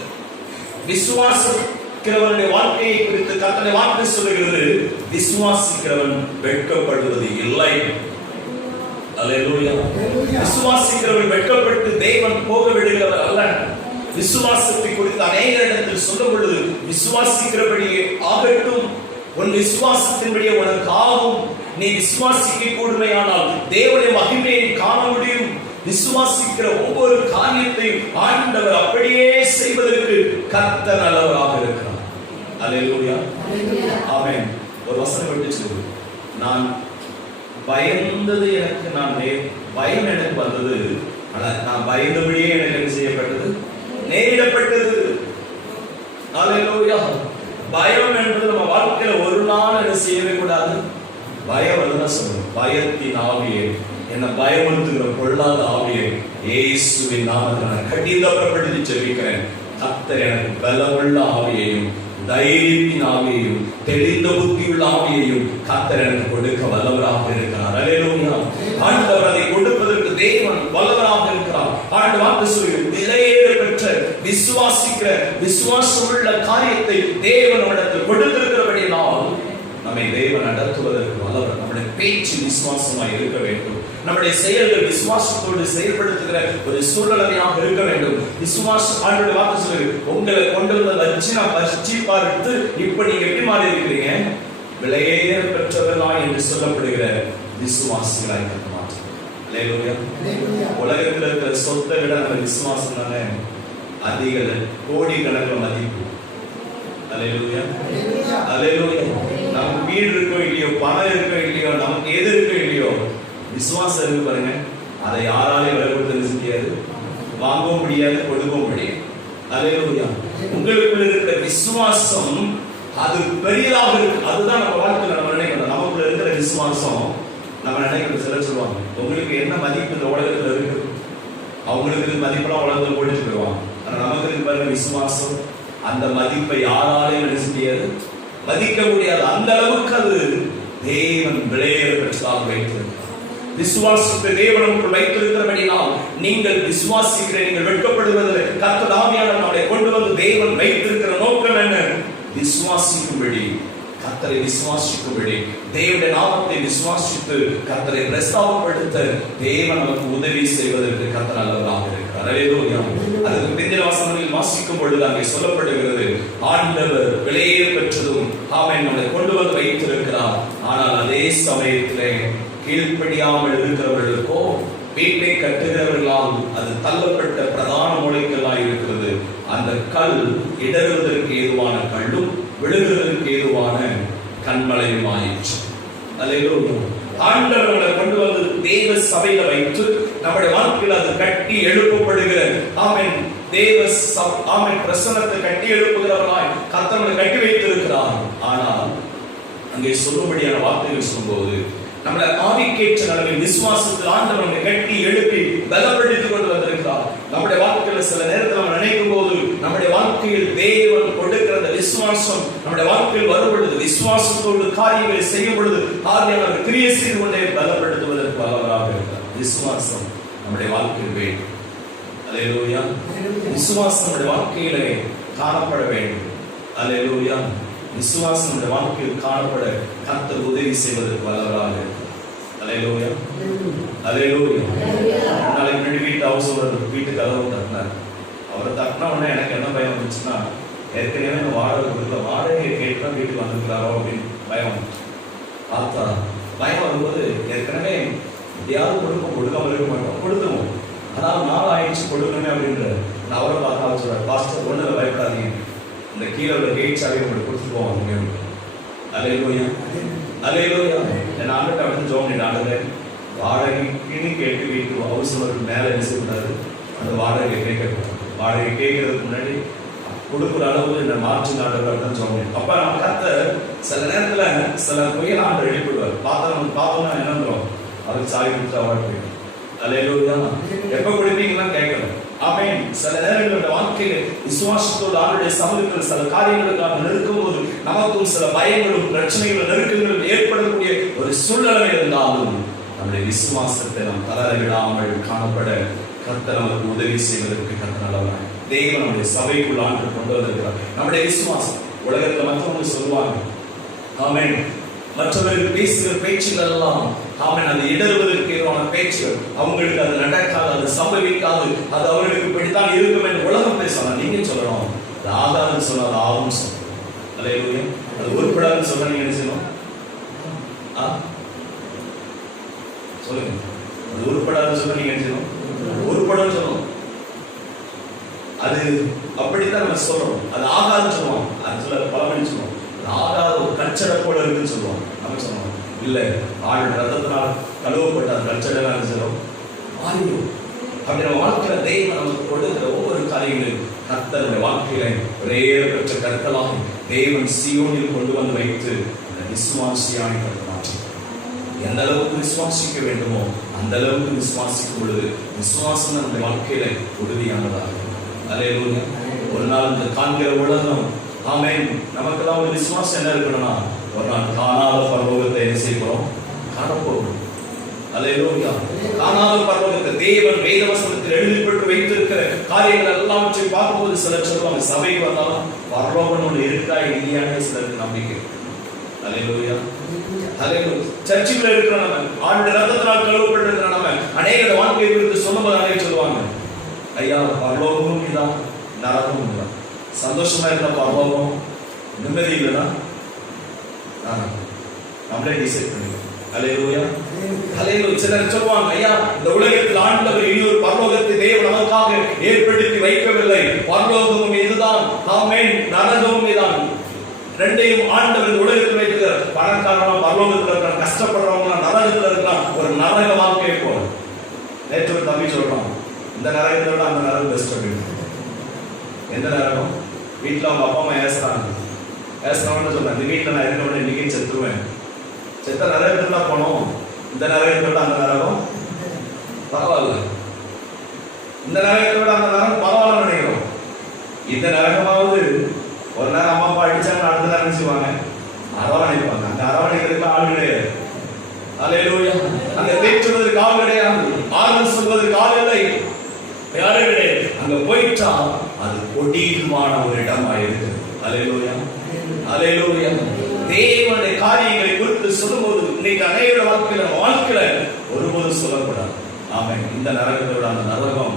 விசுவாசிக்கிறவனுடைய வாழ்க்கையை குறித்து கர்த்தருடைய வார்த்தை சொல்லுகிறது, விசுவாசிக்கிறவன் வெட்கப்படுவது இல்லை. அல்லேலூயா. விசுவாசிக்கிறவன் வெட்கப்பட்டு தேவன் போக விடுகிறவர் அல்ல. விசுவாசத்தை குறித்து அநேக இடத்தில் சொல்லும் பொழுது விசுவாசிக்கிறபடியே ஆகட்டும், உன் விசுவாசத்தின்படியே உனக்கு ஆகும், நீ விசுவாசிக்க கூடுமையானால் தேவனுடைய மகிமையை காண முடியும். விசுவாசிக்கிற ஒவ்வொரு காரியத்தையும் ஆண்டவர் அப்படியே செய்வதற்கு கர்த்தர் நல்லவராக இருக்கிறார். அல்லேலூயா. ஆமென். ஒரு வசனம் விட்டு சொல்லு, நான் பயந்தது எனக்கு பயம் எனக்கு வந்தது, ஆனால் நான் பயந்தபடியே எனக்கு என்ன செய்யப்பட்டது? நேரிடப்பட்டது. அல்லேலூயா. பயம் என்பது நம்ம வாழ்க்கையில ஒரு நாள் என்ன செய்யவே கூடாது. பயம் வந்து சொல்லணும், பயத்தின் ஆவியே, என்ன பயமுறுத்துகிற பொல்லாத ஆவியை இயேசுவின் நாமத்தில் நான் கடிதப்படுத்தி ஜெபிக்கிறேன். கர்த்தர் எனக்கு பலமுள்ள ஆவியையும் தைரியத்தின் ஆவியையும் தெளிந்த புத்தியுள்ள ஆவியையும் கர்த்தர் எனக்கு கொடுக்க வல்லவராக இருக்கிறார். அல்லேலூயா. ஆண்டவர் அதை கொடுப்பதற்கு தேவன் வல்லவராக இருக்கிறார். ஆண்டவர் வார்த்தை சொல்லுகிறது, விலையேற பெற்ற விசுவாசிக்கிற விசுவாசமுள்ள காரியத்தை தேவன் இடத்தில் கொடுத்திருக்கிறபடியால் நம்மை தேவன் நடத்துவதற்கு வல்லவர். நம்முடைய பேச்சு விசுவாசமாய் இருக்க வேண்டும். நம்முடைய செயல்கள் விசுவாசத்தோடு செயல்படுத்துகிற ஒரு சூழ்நிலையாக இருக்க வேண்டும். விசுவாசம் ஆண்டவருடைய வார்த்தை சொல்லுது, உங்களை கொண்டு வந்த வச்சு பார்த்து இப்ப நீங்க எப்படி மாறி இருக்கிறீங்க? விலையேற பெற்றவர்களாய் என்று சொல்லப்படுகிற விசுவாசிகளாய் இருக்க மாட்டோம். அல்லேலூயா. உலகத்தில் இருக்கிற சொத்தை விட நம்ம விசுவாசம் தானே அதிக கோடிக்கணக்கில் மதிப்பு. அல்லேலூயா. அல்லேலூயா. நமக்கு வீடு இருக்கோ இல்லையோ, பணம் இருக்கோ இல்லையோ, நமக்கு எது இருக்கோ இல்லையோ, விசுவாசம் இருக்கு பாருங்க, அதை யாராலையும் விலை கொடுத்து முடியாது, வாங்கவும் முடியாது, கொடுக்கவும் முடியாது. அல்லேலூயா. உங்களுக்குள்ள இருக்கிற விசுவாசம் அது பெரியதாக இருக்கு. அதுதான் நம்ம வாழ்க்கையில நம்ம நினைக்கணும். நமக்குள்ள இருக்கிற விசுவாசம் நம்ம நினைக்கிறது. சிலர் சொல்லுவாங்க, உங்களுக்கு என்ன மதிப்பு இந்த உலகத்துல இருக்கு, அவங்களுக்கு மதிப்பெல்லாம் உலகத்துல போட்டு போயிடுவாங்க. ஆனா நமக்கு இருக்கு பாருங்க விசுவாசம், அந்த மதிப்பை யாராலையும் நினைச்ச முடியாது, மதிக்க முடியாது. அந்த அளவுக்கு அது தேவன் விலையேற பெற்றதாக வைத்திருக்கிறார். விசுவாசத்தை தேவனுக்குள் வைத்திருக்கிறபடியால் நீங்கள் விசுவாசிக்கிற நீங்கள் வெட்கப்படுவதில்லை. கர்த்தர் ஆவியானவர் நம்மை கொண்டு வந்து தேவன் வைத்திருக்கிற நோக்கம் என்ன? விசுவாசிக்கும்படி, கர்த்தரை விசுவாசிக்கும்படி, தேவனுடைய நாமத்தை விசுவாசித்து கர்த்தரை பிரஸ்தாபப்படுத்த தேவன் நமக்கு உதவி செய்வதற்கு கர்த்தர் நல்லவராக இருக்கிறார். அல்லேலூயா. அதுக்கு பிந்தின வசனங்களில் வாசிக்கும் பொழுது அங்கே சொல்லப்படுகிறது, ஆண்டவர் விலையேற பெற்றதும் ஆமென் நம்மை கொண்டு வந்து வைத்திருக்கிறார். ஆனால் அதே சமயத்திலே கீழ்ப்படியாமல் இருக்கிறவர்களுக்கோ வீட்டை கட்டுகிறவர்களால் அது தள்ளப்பட்ட பிரதான மூளைக்கல்லாய் இருக்கிறது. அந்த கல் இடறுவதற்கு ஏதுவான கல்லும் விழுகிறதற்கு ஏதுவான கண்மலையும் ஆயிற்று. அல்லேலூயா. ஆண்டவர்களை கொண்டு வந்து தேவ சபையில வைத்து நம்முடைய வாழ்க்கையில் அது கட்டி எழுப்பப்படுகிற ஆமென் தேவ ஆமென் பிரசன்னத்தை கட்டி எழுப்புகிறவர்களாய் கர்த்தர் கட்டி வைத்திருக்கிறார். ஆனால் அங்கே சொல்லும்படியான வார்த்தைகள் சொல்லும்போது நம்மளை ஆவிக்கேற்ற அளவில் விசுவாசத்தில் ஆண்டவர் நம்மை கட்டி எழுப்பி பலப்படுத்திக் கொண்டு வந்திருக்கிறார். நம்முடைய வாழ்க்கையில் சில நேரத்தில் நம்ம நினைக்கும் போது நம்முடைய வாழ்க்கையில் தேவன் கொடுக்கிற அந்த விசுவாச விசுவாசம் நம்முடைய வாழ்க்கையில் வரும் பொழுது, விசுவாசத்தோடு காரியங்களை செய்யும் பொழுது ஆவியானவர் கிரியை செய்து கொண்டே பலப்படுத்துவதற்கு வல்லவராக இருக்கிறார். விசுவாசம் நம்முடைய வாழ்க்கையில் வேண்டும். அல்லேலூயா. விசுவாசம் நம்முடைய வாழ்க்கையிலே காணப்பட வேண்டும். அல்லேலூயா. விசுவாசம் நம்முடைய வாழ்க்கையில் காணப்பட கர்த்தர் உதவி செய்வதற்கு வல்லவராக இருக்கிறார். அல்லேலூயா. அல்லேலூயா. நாளைக்கு முன்னாடி வீட்டு கதவு தட்டினார். அவரை தட்டின உடனே எனக்கு என்ன பயம் வந்துச்சுன்னா, ஏற்கனவே வாடகை கொடுக்கல, வாடகை கேட்டு வீட்டுக்கு வந்திருக்கிறாரோ அப்படின்னு பயம். பார்த்தா பயம் வரும்போது ஏற்கனவே எப்படியாவது கொடுக்காம இருக்க மாட்டோம், கொடுத்துருவோம். அதாவது நாள் ஆயிடுச்சு கொடுக்கணுமே அப்படின்ற அவரை பார்த்தா அவர் சொல்றாரு, பாஸ்டர் ஒன்றும் பயப்படாதீங்க, இந்த கீழே உள்ள கேட் சாவி உங்களுக்கு கொடுத்துட்டு போவாங்க. அல்லேலூயா. அல்லேலூயா. என் ஆண்டுகிட்ட அப்படின்னு ஜோம் பண்ணிட்டு, வாடகைக்குன்னு கேட்டு வீட்டுக்கு அவசரம் மேலே என்ன செய்யக்கூடாது, அந்த வாடகை கேட்கக்கூடாது. வாடகை கேட்கறதுக்கு முன்னாடி கொடுக்குற அளவு இந்த மாற்று நாடுகள் தான் சொல்லணும். அப்ப நம்ம கத்த சில நேரத்துல சில புயல் ஆண்டு எழுப்பிடுவார். பார்த்தோம்னா என்னன்றோம், அதுக்கு சாவி கொடுத்து அவார்டு போயிடும். அல்லேலூயா. எப்ப கொடுப்பீங்கன்னா கேட்கணும். ஆமென். சில நேரங்களோட வாழ்க்கையில விசுவாசத்தோடு ஆண்டுடைய சமூகத்தில் சில காரியங்களுக்காக நெருக்கும் போது நமக்கும் சில பயங்களும் பிரச்சனைகளும் நெருக்கங்களும் ஏற்படக்கூடிய ஒரு சூழ்நிலை இருந்தாலும் நம்முடைய விசுவாசத்தை நாம் தளர விடாமல் காணப்பட கர்த்தர் நமக்கு உதவி செய்வதற்கு கர்த்தர் நல்லவராய் தேவன் நம்முடைய சபைக்குள் ஆண்டு கொண்டு வந்திருக்கிறார். நம்முடைய விசுவாசம் உலகத்துல மற்றவங்க சொல்லுவாங்க, ஆமென், மற்றவர்கள் பேசுகிற பேச்சுகள் எல்லாம் ஆமென், அது இடறுவதற்கு ஏதுவான பேச்சுகள், அவங்களுக்கு அது நடக்காது, அது சம்பவிக்காது, அது அவர்களுக்கு இப்படித்தான் இருக்கும் என்று உலகம் பேசலாம். நீங்க சொல்லணும், அது ஆகாதுன்னு சொன்னா அது ஆகும் சொல்லணும். அல்லேலூயா. அது உருப்படாதுன்னு சொன்னா நீங்க என்ன செய்யணும்? சொல்லுங்க. அது உருப்படாதுன்னு சொன்னா நீங்க என்ன செய்யணும்? உருப்படும் சொல்லணும். அது அப்படித்தான் நம்ம சொல்றோம். அது ஆகாதுன்னு சொல்லுவோம். அது சொல்ல பலமணி சொல்லுவோம். அது ஆகாத ஒரு கச்சடை போல இருக்குன்னு சொல்லுவோம். நம்ம சொல்லுவோம், இல்ல ஆள் ரத்தத்தினால் கழுவப்பட்ட அந்த கச்சடை சொல்லுவோம் ஆயும். அப்படி நம்ம வாழ்க்கையில தெய்வம் நமக்கு கொடுக்கிற ஒவ்வொரு காரியங்களையும் கர்த்தருடைய வாழ்க்கையில ஒரே பெற்ற கற்களாக தேவன் சீயோனில் கொண்டு வந்து வைத்து அந்த விசுவாசியாய் கற்கலாம். எந்த அளவுக்கு விசுவாசிக்க வேண்டுமோ அந்த அளவுக்கு விசுவாசிக்கும் பொழுது விசுவாசம் நம்முடைய வாழ்க்கையில உறுதியானதாக. அல்லேலூயா. ஒரு நாள் இந்த காண்கிற உலகம், ஆமென், நமக்கெல்லாம் ஒரு விசுவாசம் என்ன இருக்கணும்னா, ஒரு நாள் காணாத பரலோகத்தை என்ன செய்கிறோம், காணப்போகிறோம். அல்லேலூயா. காணாத பரலோகத்தை தேவன் வேதவசனத்தில் எழுதிப்பட்டு வைத்திருக்கிற காரியங்கள் எல்லாவற்றையும் பார்க்கும்போது சிலர் சொல்லுவாங்க, சபைக்கு வந்தாலும் பரலோகம் ஒன்று இருக்கா இல்லையான்னு சிலருக்கு நம்பிக்கை. அல்லேலூயா. அல்லேலூயா. சர்ச்சுக்குள்ள இருக்கிற நம்ம, ஆண்டு ரத்தத்தினால் கழுவப்பட்டிருக்கிற நம்ம அநேக வாழ்க்கை குறித்து சொல்லும்போது அநேக சொல்லுவாங்க, ஐயா பரலோகமும் இதான் நரகமும் இதான். சந்தோஷமா இருந்தா பரலோகம், நிம்மதி இல்லைன்னா நம்மளே டிசைட் பண்ணிடுவோம். அல்லேலூயா. அல்லேலூயா. சிலர் சொல்லுவாங்க, ஐயா இந்த உலகத்தில் ஆண்டவர் இனி ஒரு பரலோகத்தை தேவன் நமக்காக ஏற்படுத்தி வைக்கவில்லை, பரலோகமும் இதுதான், ஆமென், நரகமும் இதுதான். ரெண்டையும் ஆண்டவர் உலகத்தில் வைக்கிறார். பணக்காரனா பரலோகத்தில் இருக்கிறான், கஷ்டப்படுறவங்க நரகத்தில் இருக்கிறான். ஒரு நரக வாழ்க்கையை போல. நேற்று ஒரு தம்பி சொல்றான், இந்த நரகத்தை விட அந்த நரகம் பெஸ்ட் அப்படின்னு. எந்த நரகம்? வீட்டில் அவங்க அப்பா அம்மா ஏசுறாங்கன்னு சொல்றாங்க, இந்த வீட்டில் நான் இருக்க இன்னைக்கு செத்துருவேன், செத்த நரகத்துல போனோம், இந்த நரகத்தை விட அந்த நரகம் பரவாயில்ல, இந்த நரகத்தை விட அந்த நரகம் பரவாயில்ல நினைக்கிறோம். இந்த நரகமாவது ஒரு நேரம் அம்மா அப்பா அடிச்சாங்க, அடுத்த நேரம் நினைச்சுவாங்க அரவணைப்பாங்க. அந்த அரவணைக்கிறதுக்கு ஆள் கிடையாது. அல்லேலூயா. அங்க தேற்றுவதற்கு ஆள் கிடையாது, ஆறுதல் சொல்வதற்கு ஆள் இல்லை, யாரும் கிடையாது. அங்க போயிட்டா அது கொடீரமான ஒரு இடமா இருக்கு. அல்லேலூயா. அல்லேலூயா. தேவனுடைய காரியங்களை குறித்து சொல்லும்போது இன்னைக்கு அநேக வாழ்க்கையில ஒருபோதும் சொல்லக்கூடாது, ஆமென், இந்த நரகத்தை விட அந்த நரகம்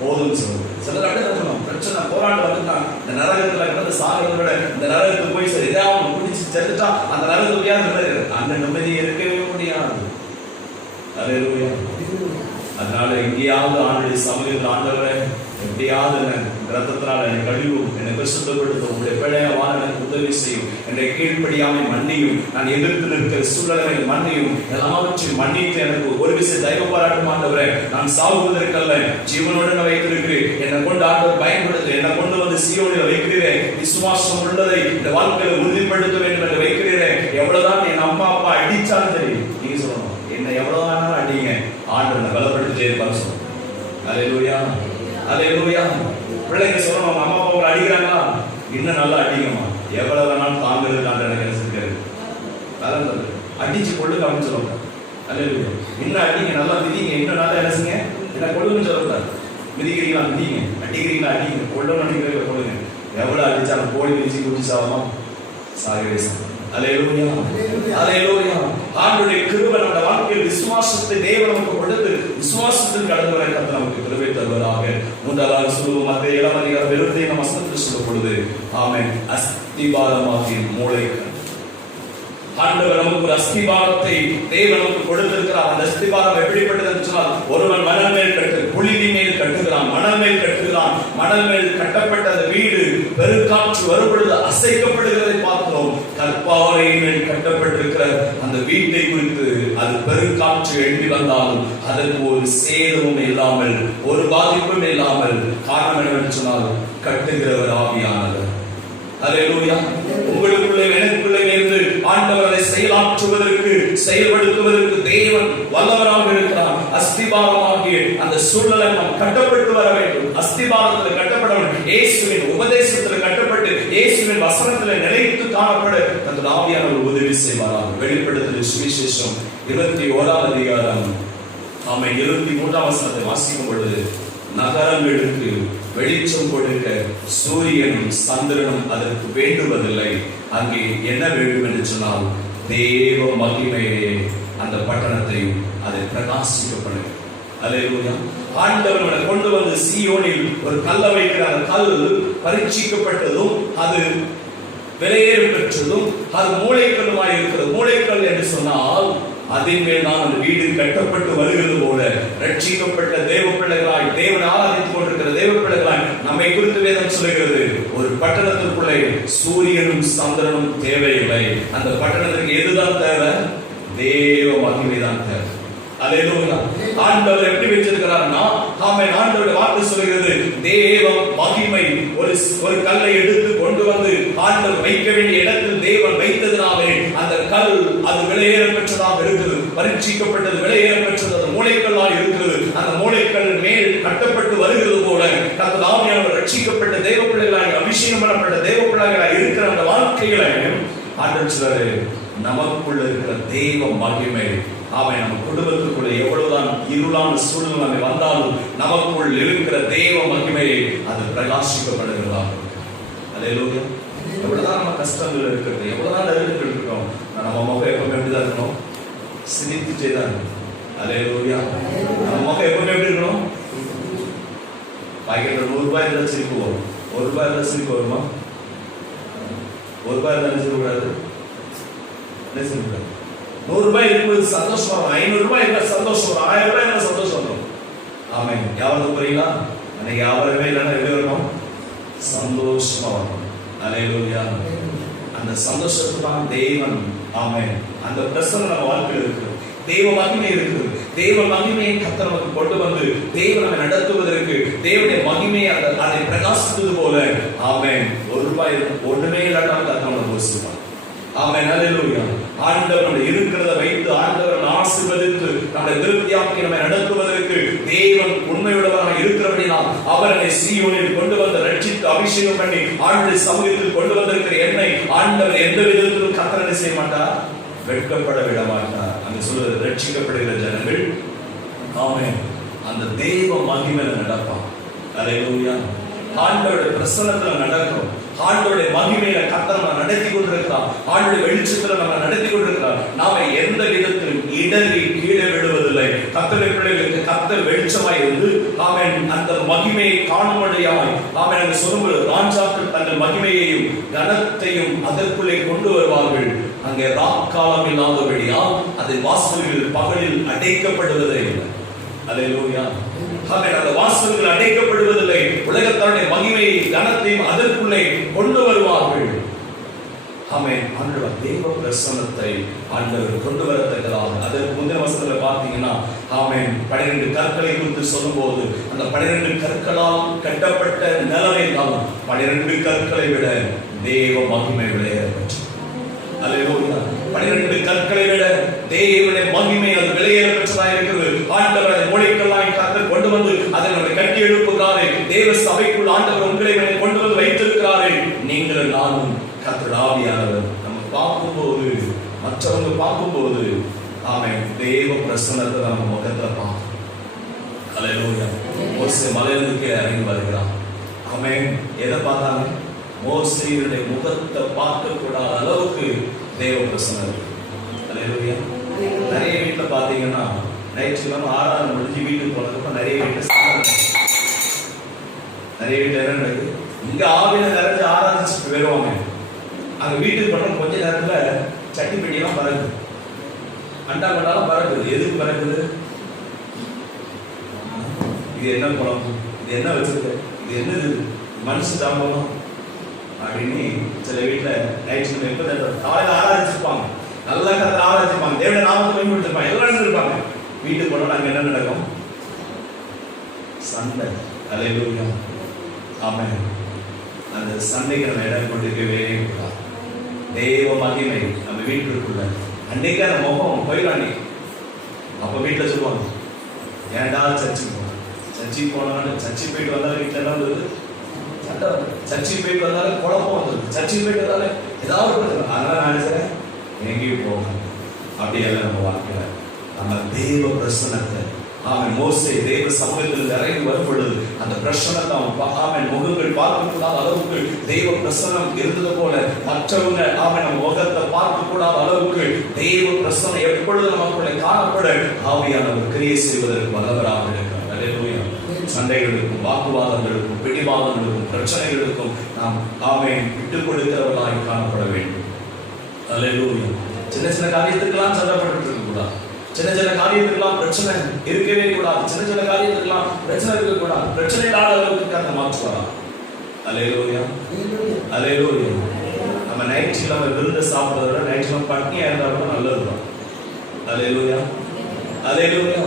போதும் சொல்லுவோம். சிலர் அப்படியே சொல்லணும், பிரச்சனை போராட்டம் வந்துட்டா இந்த நரகத்துல கிடந்து சாகிறத விட இந்த நரகத்துக்கு போய் சரி ஏதாவது குடிச்சு செத்துட்டா அந்த நரகத்துக்கு நிம்மதி, அந்த நிம்மதி இருக்கவே முடியாது. அல்லேலூயா. அதனால எங்கேயாவது ஆண்டுடைய சமூகத்தில் ஆண்டவரை எப்படியாவது ரத்தத்தினால் என்னை கழிவும், என்னை பரிசுத்தப்படுத்தும், உங்களுடைய பிழைய வாழ எனக்கு உதவி செய்யும், என்னை கீழ்ப்படியாமை மன்னியும், நான் எதிர்த்து நிற்கிற சூழ்நிலை மன்னியும், எல்லாவற்றையும் மன்னித்து எனக்கு ஒரு விஷயம் தெய்வ பாராட்டும் ஆண்டவரை, நான் சாகுவதற்கல்ல ஜீவனுடன் வைத்திருக்கிறேன், என்னை கொண்டு ஆண்டவர் பயன்படுத்த, என்னை கொண்டு வந்து சீயோனில் வைக்கிறேன், விசுவாசம் உள்ளதை இந்த வாழ்க்கையில உறுதிப்படுத்த வேண்டும் என்று வைக்கிறேன். எவ்வளவுதான் என் அம்மா அப்பா அடிச்சாலும் சரி, நீங்க சொல்லணும், என்னை எவ்வளவுதான் அடிங்க, ஆண்டவர் பலப்படுத்திட்டே இருப்பார் சொல்லணும். அல்லேலூயா. அல்லேலூயா. பிள்ளைங்க சொல்லணும், அம்மா அப்பா அடிக்கிறாங்களா, இன்னும் நல்லா அடிங்கம்மா, எவ்வளவு வேணாலும் தாங்கிறதுக்கு அந்த எனக்கு நினைச்சிருக்காரு. அடிச்சு கொள்ளுங்க அப்படின்னு சொல்லுவாங்க. அல்லேலூயா. இன்னும் அடிங்க, நல்லா மிதிங்க, இன்னும் நல்லா நினைச்சுங்க, என்ன கொள்ளுன்னு சொல்லக்கூடாது. மிதிக்கிறீங்களா மிதிங்க, அடிக்கிறீங்களா அடிங்க, கொள்ளணும் அடிக்கிறீங்களா கொள்ளுங்க. எவ்வளவு அடிச்சாலும் கோழி மிதிச்சு குடிச்சு சாவலாம், சாகவே சாகும். அல்லேலூயா, அல்லேலூயா. ஆண்டவருடைய கிருபை நம்முடைய வாழ்க்கையில் விசுவாசத்தை தேவன் நமக்கு கொடுத்து விசுவாசத்தில் கடந்து வர கர்த்தர் நமக்கு கிருபை தருவதாக. மூன்றாவது சொல்லுவோம், மத்திய 7ஆம் அதிகாரம் 25ஆம் வசனத்தில் சொல்லும் பொழுது, ஆமென், அஸ்திபாரமாகிய மூளைகள். ஆண்டவர் நமக்கு ஒரு அஸ்திபாரத்தை தேவன் நமக்கு கொடுத்திருக்கிறார். அந்த அஸ்திபாரம் எப்படிப்பட்டது என்று சொன்னால், ஒருவன் மணல் மேல் புழுதி மேல் கட்டுகிறான், மணல் மேல் கட்டுகிறான். மணல் மேல் கட்டப்பட்ட அந்த வீடு பெருங்காற்று வரும் பொழுது அசைக்கப்படுகிறதை பார்க்கிறோம். கற்பாறை மேல் கட்டப்பட்டிருக்கிற அந்த வீட்டை குறித்து அது பெருங்காற்று எழுதி வந்தாலும் அதற்கு ஒரு சேதமும் இல்லாமல், ஒரு பாதிப்பும் இல்லாமல், காரணம் என்னவென்று சொன்னால் கட்டுகிறவர் ஆவியானவர். அல்லேலூயா. உங்களுக்குள்ளே எனக்குள்ளே இருந்து ஆண்டவர் அதை செயலாற்றுவதற்கு செயல்படுத்துவதற்கு தேவன் வல்லவராக இருக்கிறார். அஸ்திபாரமாகிய அந்த சூழ்நிலை நாம் கட்டப்பட்டு வர வேண்டும். அஸ்திபாரத்தில் கட்டப்பட வேண்டும். இயேசுவின் உபதேசத்தில் கட்டப்பட்டு இயேசுவின் வசனத்தில் நிலைத்து காணப்பட அந்த ஆவியானவர் உதவி செய்வாராக. வெளிப்படுத்தல் சுவிசேஷம் 21ஆம் அதிகாரம் 23ஆம் வசனத்தை வாசிக்கும் பொழுது, நகரங்களுக்கு வெளிச்சம் கொடுக்க சூரியனும் சந்திரனும் அதற்கு வேண்டுவதில்லை, அங்கே என்ன வேண்டும் என்று சொன்னால் தேவ மகிமையே அந்த பட்டணத்தையும் அதை பிரகாசிக்கப்படும். அல்லேலூயா. ஆண்டவர் கொண்டு வந்து சீயோனில் ஒரு கல்லை வைக்கிறார். கல் பரீட்சிக்கப்பட்டதும் அது விலையேறு பெற்றதும் அது மூளைக்கல்லுமாய் இருக்கிறது. மூளைக்கல் என்று சொன்னால் அதன் மேல் நான் ஒரு வீடு கட்டப்பட்டு வருகிறது போல ரட்சிக்கப்பட்ட தேவ பிள்ளைகளாய், தேவனை ஆராதித்துக் கொண்டிருக்கிற தேவ பிள்ளைகளாய் நம்மை குறித்து வேதம் சொல்லுகிறது. ஒரு பட்டணத்திற்குள்ளே சூரியனும் சந்திரனும் தேவையில்லை. அந்த பட்டணத்துக்கு எதுதான் தேவை? தேவ மகிமை தான் தேவை. அல்லேலூயா. ஆண்டவர் எப்படி வச்சிருக்கிறார்னா, ஆமென், ஆண்டவருடைய வார்த்தை சொல்கிறது, தேவ மகிமை ஒரு கல்லை எடுத்து கொண்டு வந்து ஆண்டவர் வைக்க வேண்டிய இடத்தில் தேவன் வைத்ததினாலே அந்த கல் அது விலையேற பெற்றதாக இருக்குது. பரீட்சிக்கப்பட்டது, விலையேற பெற்றது, அது மூளைக்கல்லாய் இருக்கிறது. அந்த மூளைக்கல் மேல் கட்டப்பட்டு வருகிறது போல கர்த்தர் ஆவியானவர் ரட்சிக்கப்பட்ட தேவ பிள்ளைகளாய், அபிஷேகம் பண்ணப்பட்ட தேவ பிள்ளைகளாய் இருக்கிற அந்த வாழ்க்கையில ஆண்டவர் சொல்றாரு, நமக்குள்ள இருக்கிற தேவ மகிமை, அவன் நம்ம குடும்பத்துக்குள்ள எவ்வளவுதான் இருளான சூழ்நிலை வந்தாலும் நமக்குள் இருக்கிற தேவ மகிமையை அது பிரகாசிக்கப்படுகிறதா. அல்லேலூயா. எவ்வளவுதான் நம்ம கஷ்டங்கள் இருக்கிறது, எவ்வளவுதான் நெருக்கங்கள் இருக்கிறோம், நம்ம முகம் எப்பவுமே எப்படிதான் இருக்கணும்? சிரித்துட்டே தான் இருக்கணும். அல்லேலூயா. நம்ம முகம் எப்பவுமே எப்படி இருக்கணும்? பாக்கெட்ல 100 ரூபாய் இருந்தா சிரிப்பு வரும். 1 ரூபாய் இருந்தா சிரிப்பு வருமா? 1 ரூபாய் இருந்தா சிரிப்பு கூடாது. 100 ரூபாய் இருக்கும்போது சந்தோஷமா வரும். 500 ரூபாய் இருந்தா சந்தோஷம் வரும். 1000 ரூபாய் இருந்தா சந்தோஷம் வரும். ஆமென். யாவது புரியுங்களா? அன்னைக்கு யாவருமே இல்லைன்னா எப்படி வரணும்? சந்தோஷமா வரணும். அல்லேலூயா. அந்த சந்தோஷத்துக்கு தான் தேவன், ஆமென், அந்த பிரசன்னம் நம்ம வாழ்க்கையில் இருக்குது. தேவ மகிமை இருக்குது. தேவ மகிமையை கர்த்தர் நமக்கு கொண்டு வந்து தேவன் நம்மை நடத்துவதற்கு தேவனுடைய மகிமையை அதை பிரகாசித்தது போல, ஆமென், 1 ரூபாய் ஒண்ணுமே இல்லாட்டாலும் கர்த்தர் நம்மை போஷிப்பார். ஆமென். அல்லேலூயா. ஆண்டவர் நம்ம இருக்கிறத வைத்து ஆண்டவர் ஆசீர்வதித்து நம்மை திருப்தியாக்கி நம்மை நடத்துவதற்கு தேவன் உண்மையுள்ளவராக இருக்கிறபடியால் அவரை சீயோனில் கொண்டு வந்து ரட்சித்து அபிஷேகம் பண்ணி ஆண்டவருடைய சமூகத்தில் கொண்டு வந்திருக்கிற என்னை ஆண்டவர் எந்த விதத்திலும் கர்த்தர் செய்ய மாட்டார், வெட்கப்பட விட மாட்டார். அங்க சொல்றது ரட்சிக்கப்படுகிற ஜனங்கள், ஆமென், அந்த தேவ மகிமையில நடப்பான். அல்லேலூயா. ஆண்டவருடைய பிரசன்னத்துல நடக்கும். ஆண்டவருடைய மகிமையில கர்த்தர் நம்ம நடத்தி கொண்டிருக்கிறார். ஆண்டவருடைய வெளிச்சத்துல நம்ம நடத்தி கொண்டிருக்கிறார். நாம எந்த விதத்திலும் இடறி கீழே விடுவதில்லை. கர்த்தருடைய பிள்ளைகளுக்கு கர்த்தர் வெளிச்சமாய் இருந்து, ஆமென், அந்த மகிமையை காணும்படியாய், ஆமென், அங்க சொல்லும்போது ராஜாக்கள் தங்கள் மகிமையையும் கனத்தையும் அதற்குள்ளே கொண்டு வருவார்கள். அங்கே ராக்காலம் இல்லாதபடியால் அது வாசல்கள் பகலில் அடைக்கப்படுவதே இல்லை. அல்லேலூயா. அந்த வாசல்கள் அடைக்கப்படுவதில்லை. உலகத்தாருடைய மகிமையை கனத்தையும் அதற்குள்ளே கொண்டு வருவார்கள். ஆமென். ஆண்டவர் தேவ பிரசன்னத்தை ஆண்டவர் கொண்டு வரத்தக்கதாக. அதற்கு முந்தின வசனத்துல பார்த்தீங்கன்னா, ஆமென், 12 கற்களை குறித்து சொல்லும்போது அந்த 12 கற்களால் கட்டப்பட்ட நிலவை தான் 12 கற்களை விட தேவ மகிமை விளையாடப்பட்டது. அல்லேலூயா. 12 கற்களை விட தேவனுடைய மகிமை அது விலையேற பெற்றதாக இருக்கிறது. ஆண்டவர் அதை மூளைக்கல்லாய் கர்த்தர் கொண்டு வந்து அதை நம்மை கட்டி எழுப்புகிறாரே. தேவ சபைக்குள் ஆண்டவர் உங்களை கொண்டு வந்து வைத்திருக்கிறாரே. நீங்கள் நானும் கர்த்தருடைய ஆவியானவர் நம்ம பார்க்கும்போது, மற்றவங்க பார்க்கும்போது ஆமென் தேவ பிரசன்னத்தை நம்ம முகத்துல பார்க்கணும். ஹல்லேலூயா. மோசே மலையிலிருந்து இறங்கி வருகிறான். ஆமென். எதை பார்த்தாங்க? மோசேயுடைய முகத்தை பார்க்க கூடாத அளவுக்கு தேவ பிரசன்னம் இருக்கு. ஹல்லேலூயா. நிறைய வீட்டுல பாத்தீங்கன்னா ஞாயிற்றுக்கிழமை ஆராதனை முடிஞ்சு வீட்டுக்கு போனதுக்கு நிறைய வீட்டுல என்ன நடக்குது? இங்க ஆவியில நிறைஞ்சு ஆராதிச்சுட்டு வருவாங்க. அங்க வீட்டுக்கு போன கொஞ்ச நேரத்துல சட்டி பெட்டியெல்லாம் பறக்குது, அண்டா கொண்டாலும் பறக்குது. எதுக்கு பறக்குது? இது என்ன குழம்பு, இது என்ன வச்சிருக்கு, இது என்னது மனுஷ ஜாம்பகம் அப்படின்னு சில வீட்டுல ஞாயிற்றுக்கிழமை எப்ப காலையில ஆராதிச்சிருப்பாங்க, நல்லா கதை ஆராதிச்சிருப்பாங்க, தேவட நாமத்தை பயன்படுத்திருப்பாங்க, எல்லாம் இருப்பாங்க. வீட்டுக்கு போனோம் அங்க என்ன நடக்கும்? சண்டை. ஹல்லேலூயா. ஆமென். அந்த சண்டைக்கு நம்ம இடம் கொடுக்கவே கூடாது. தேவ மகிமை நம்ம வீட்டுக்குள்ள அன்னைக்கு அந்த முகம் போயிடாண்டி. அப்ப வீட்டுல சொல்லுவாங்க, ஏன்டா சர்ச்சுக்கு போனோம், சர்ச்சுக்கு போனாலும் சர்ச்சுக்கு போயிட்டு வந்தாலும் வீட்டுல என்ன வந்தது? சண்டை வந்து. சர்ச்சுக்கு போயிட்டு வந்தாலும் குழப்பம் வந்தது, சர்ச்சுக்கு போயிட்டு வந்தாலும் ஏதாவது கொடுத்துருங்க. அதனால நான் நினைச்சேன் எங்கேயும் போகணும். அப்படியெல்லாம் நம்ம வாழ்க்கையில நம்ம தேவ பிரசன்னத்தை ஆமென் மோசே தேவ சமூகத்தில் இறங்கி வரும்பொழுது அந்த பிரசன்னத்தை ஆமென் முகங்கள் பார்க்கக்கூடாத அளவுக்கு தெய்வ பிரசன்னம் இருந்தது போல மற்றவங்க ஆமென் நம்ம முகத்தை பார்க்கக்கூடாத அளவுக்கு தெய்வ பிரசன்னம் எப்பொழுது நமக்குள்ளே காணப்பட ஆவியானவர் கிரியை செய்வதற்கு வல்லவராக இருக்கிறார். ஹல்லேலூயா. சண்டைகளுக்கும் வாக்குவாதங்களுக்கும் பிடிவாதங்களுக்கும் பிரச்சனைகளுக்கும் நாம் ஆமென் விட்டுக் கொடுக்கிறவர்களாய் காணப்பட வேண்டும். ஹல்லேலூயா. சின்ன சின்ன காரியத்துக்கெல்லாம் சண்டைப்பட்டு இருக்க கூடாது. சின்ன சின்ன காரியத்துக்கெல்லாம் பிரச்சனை இருக்கவே கூடாது. சின்ன சின்ன காரியத்துக்கெல்லாம் பிரச்சனை இருக்கக்கூடாது. பிரச்சனை இல்லாத அளவுக்கு அந்த மாற்றுவாரா. ஹல்லேலூயா. ஹல்லேலூயா. நம்ம ஞாயிற்றுக்கிழமை விருந்து சாப்பிடுறத விட ஞாயிற்றுக்கிழமை பட்னியா இருந்தா கூட நல்லதுதான். ஹல்லேலூயா. ஹல்லேலூயா.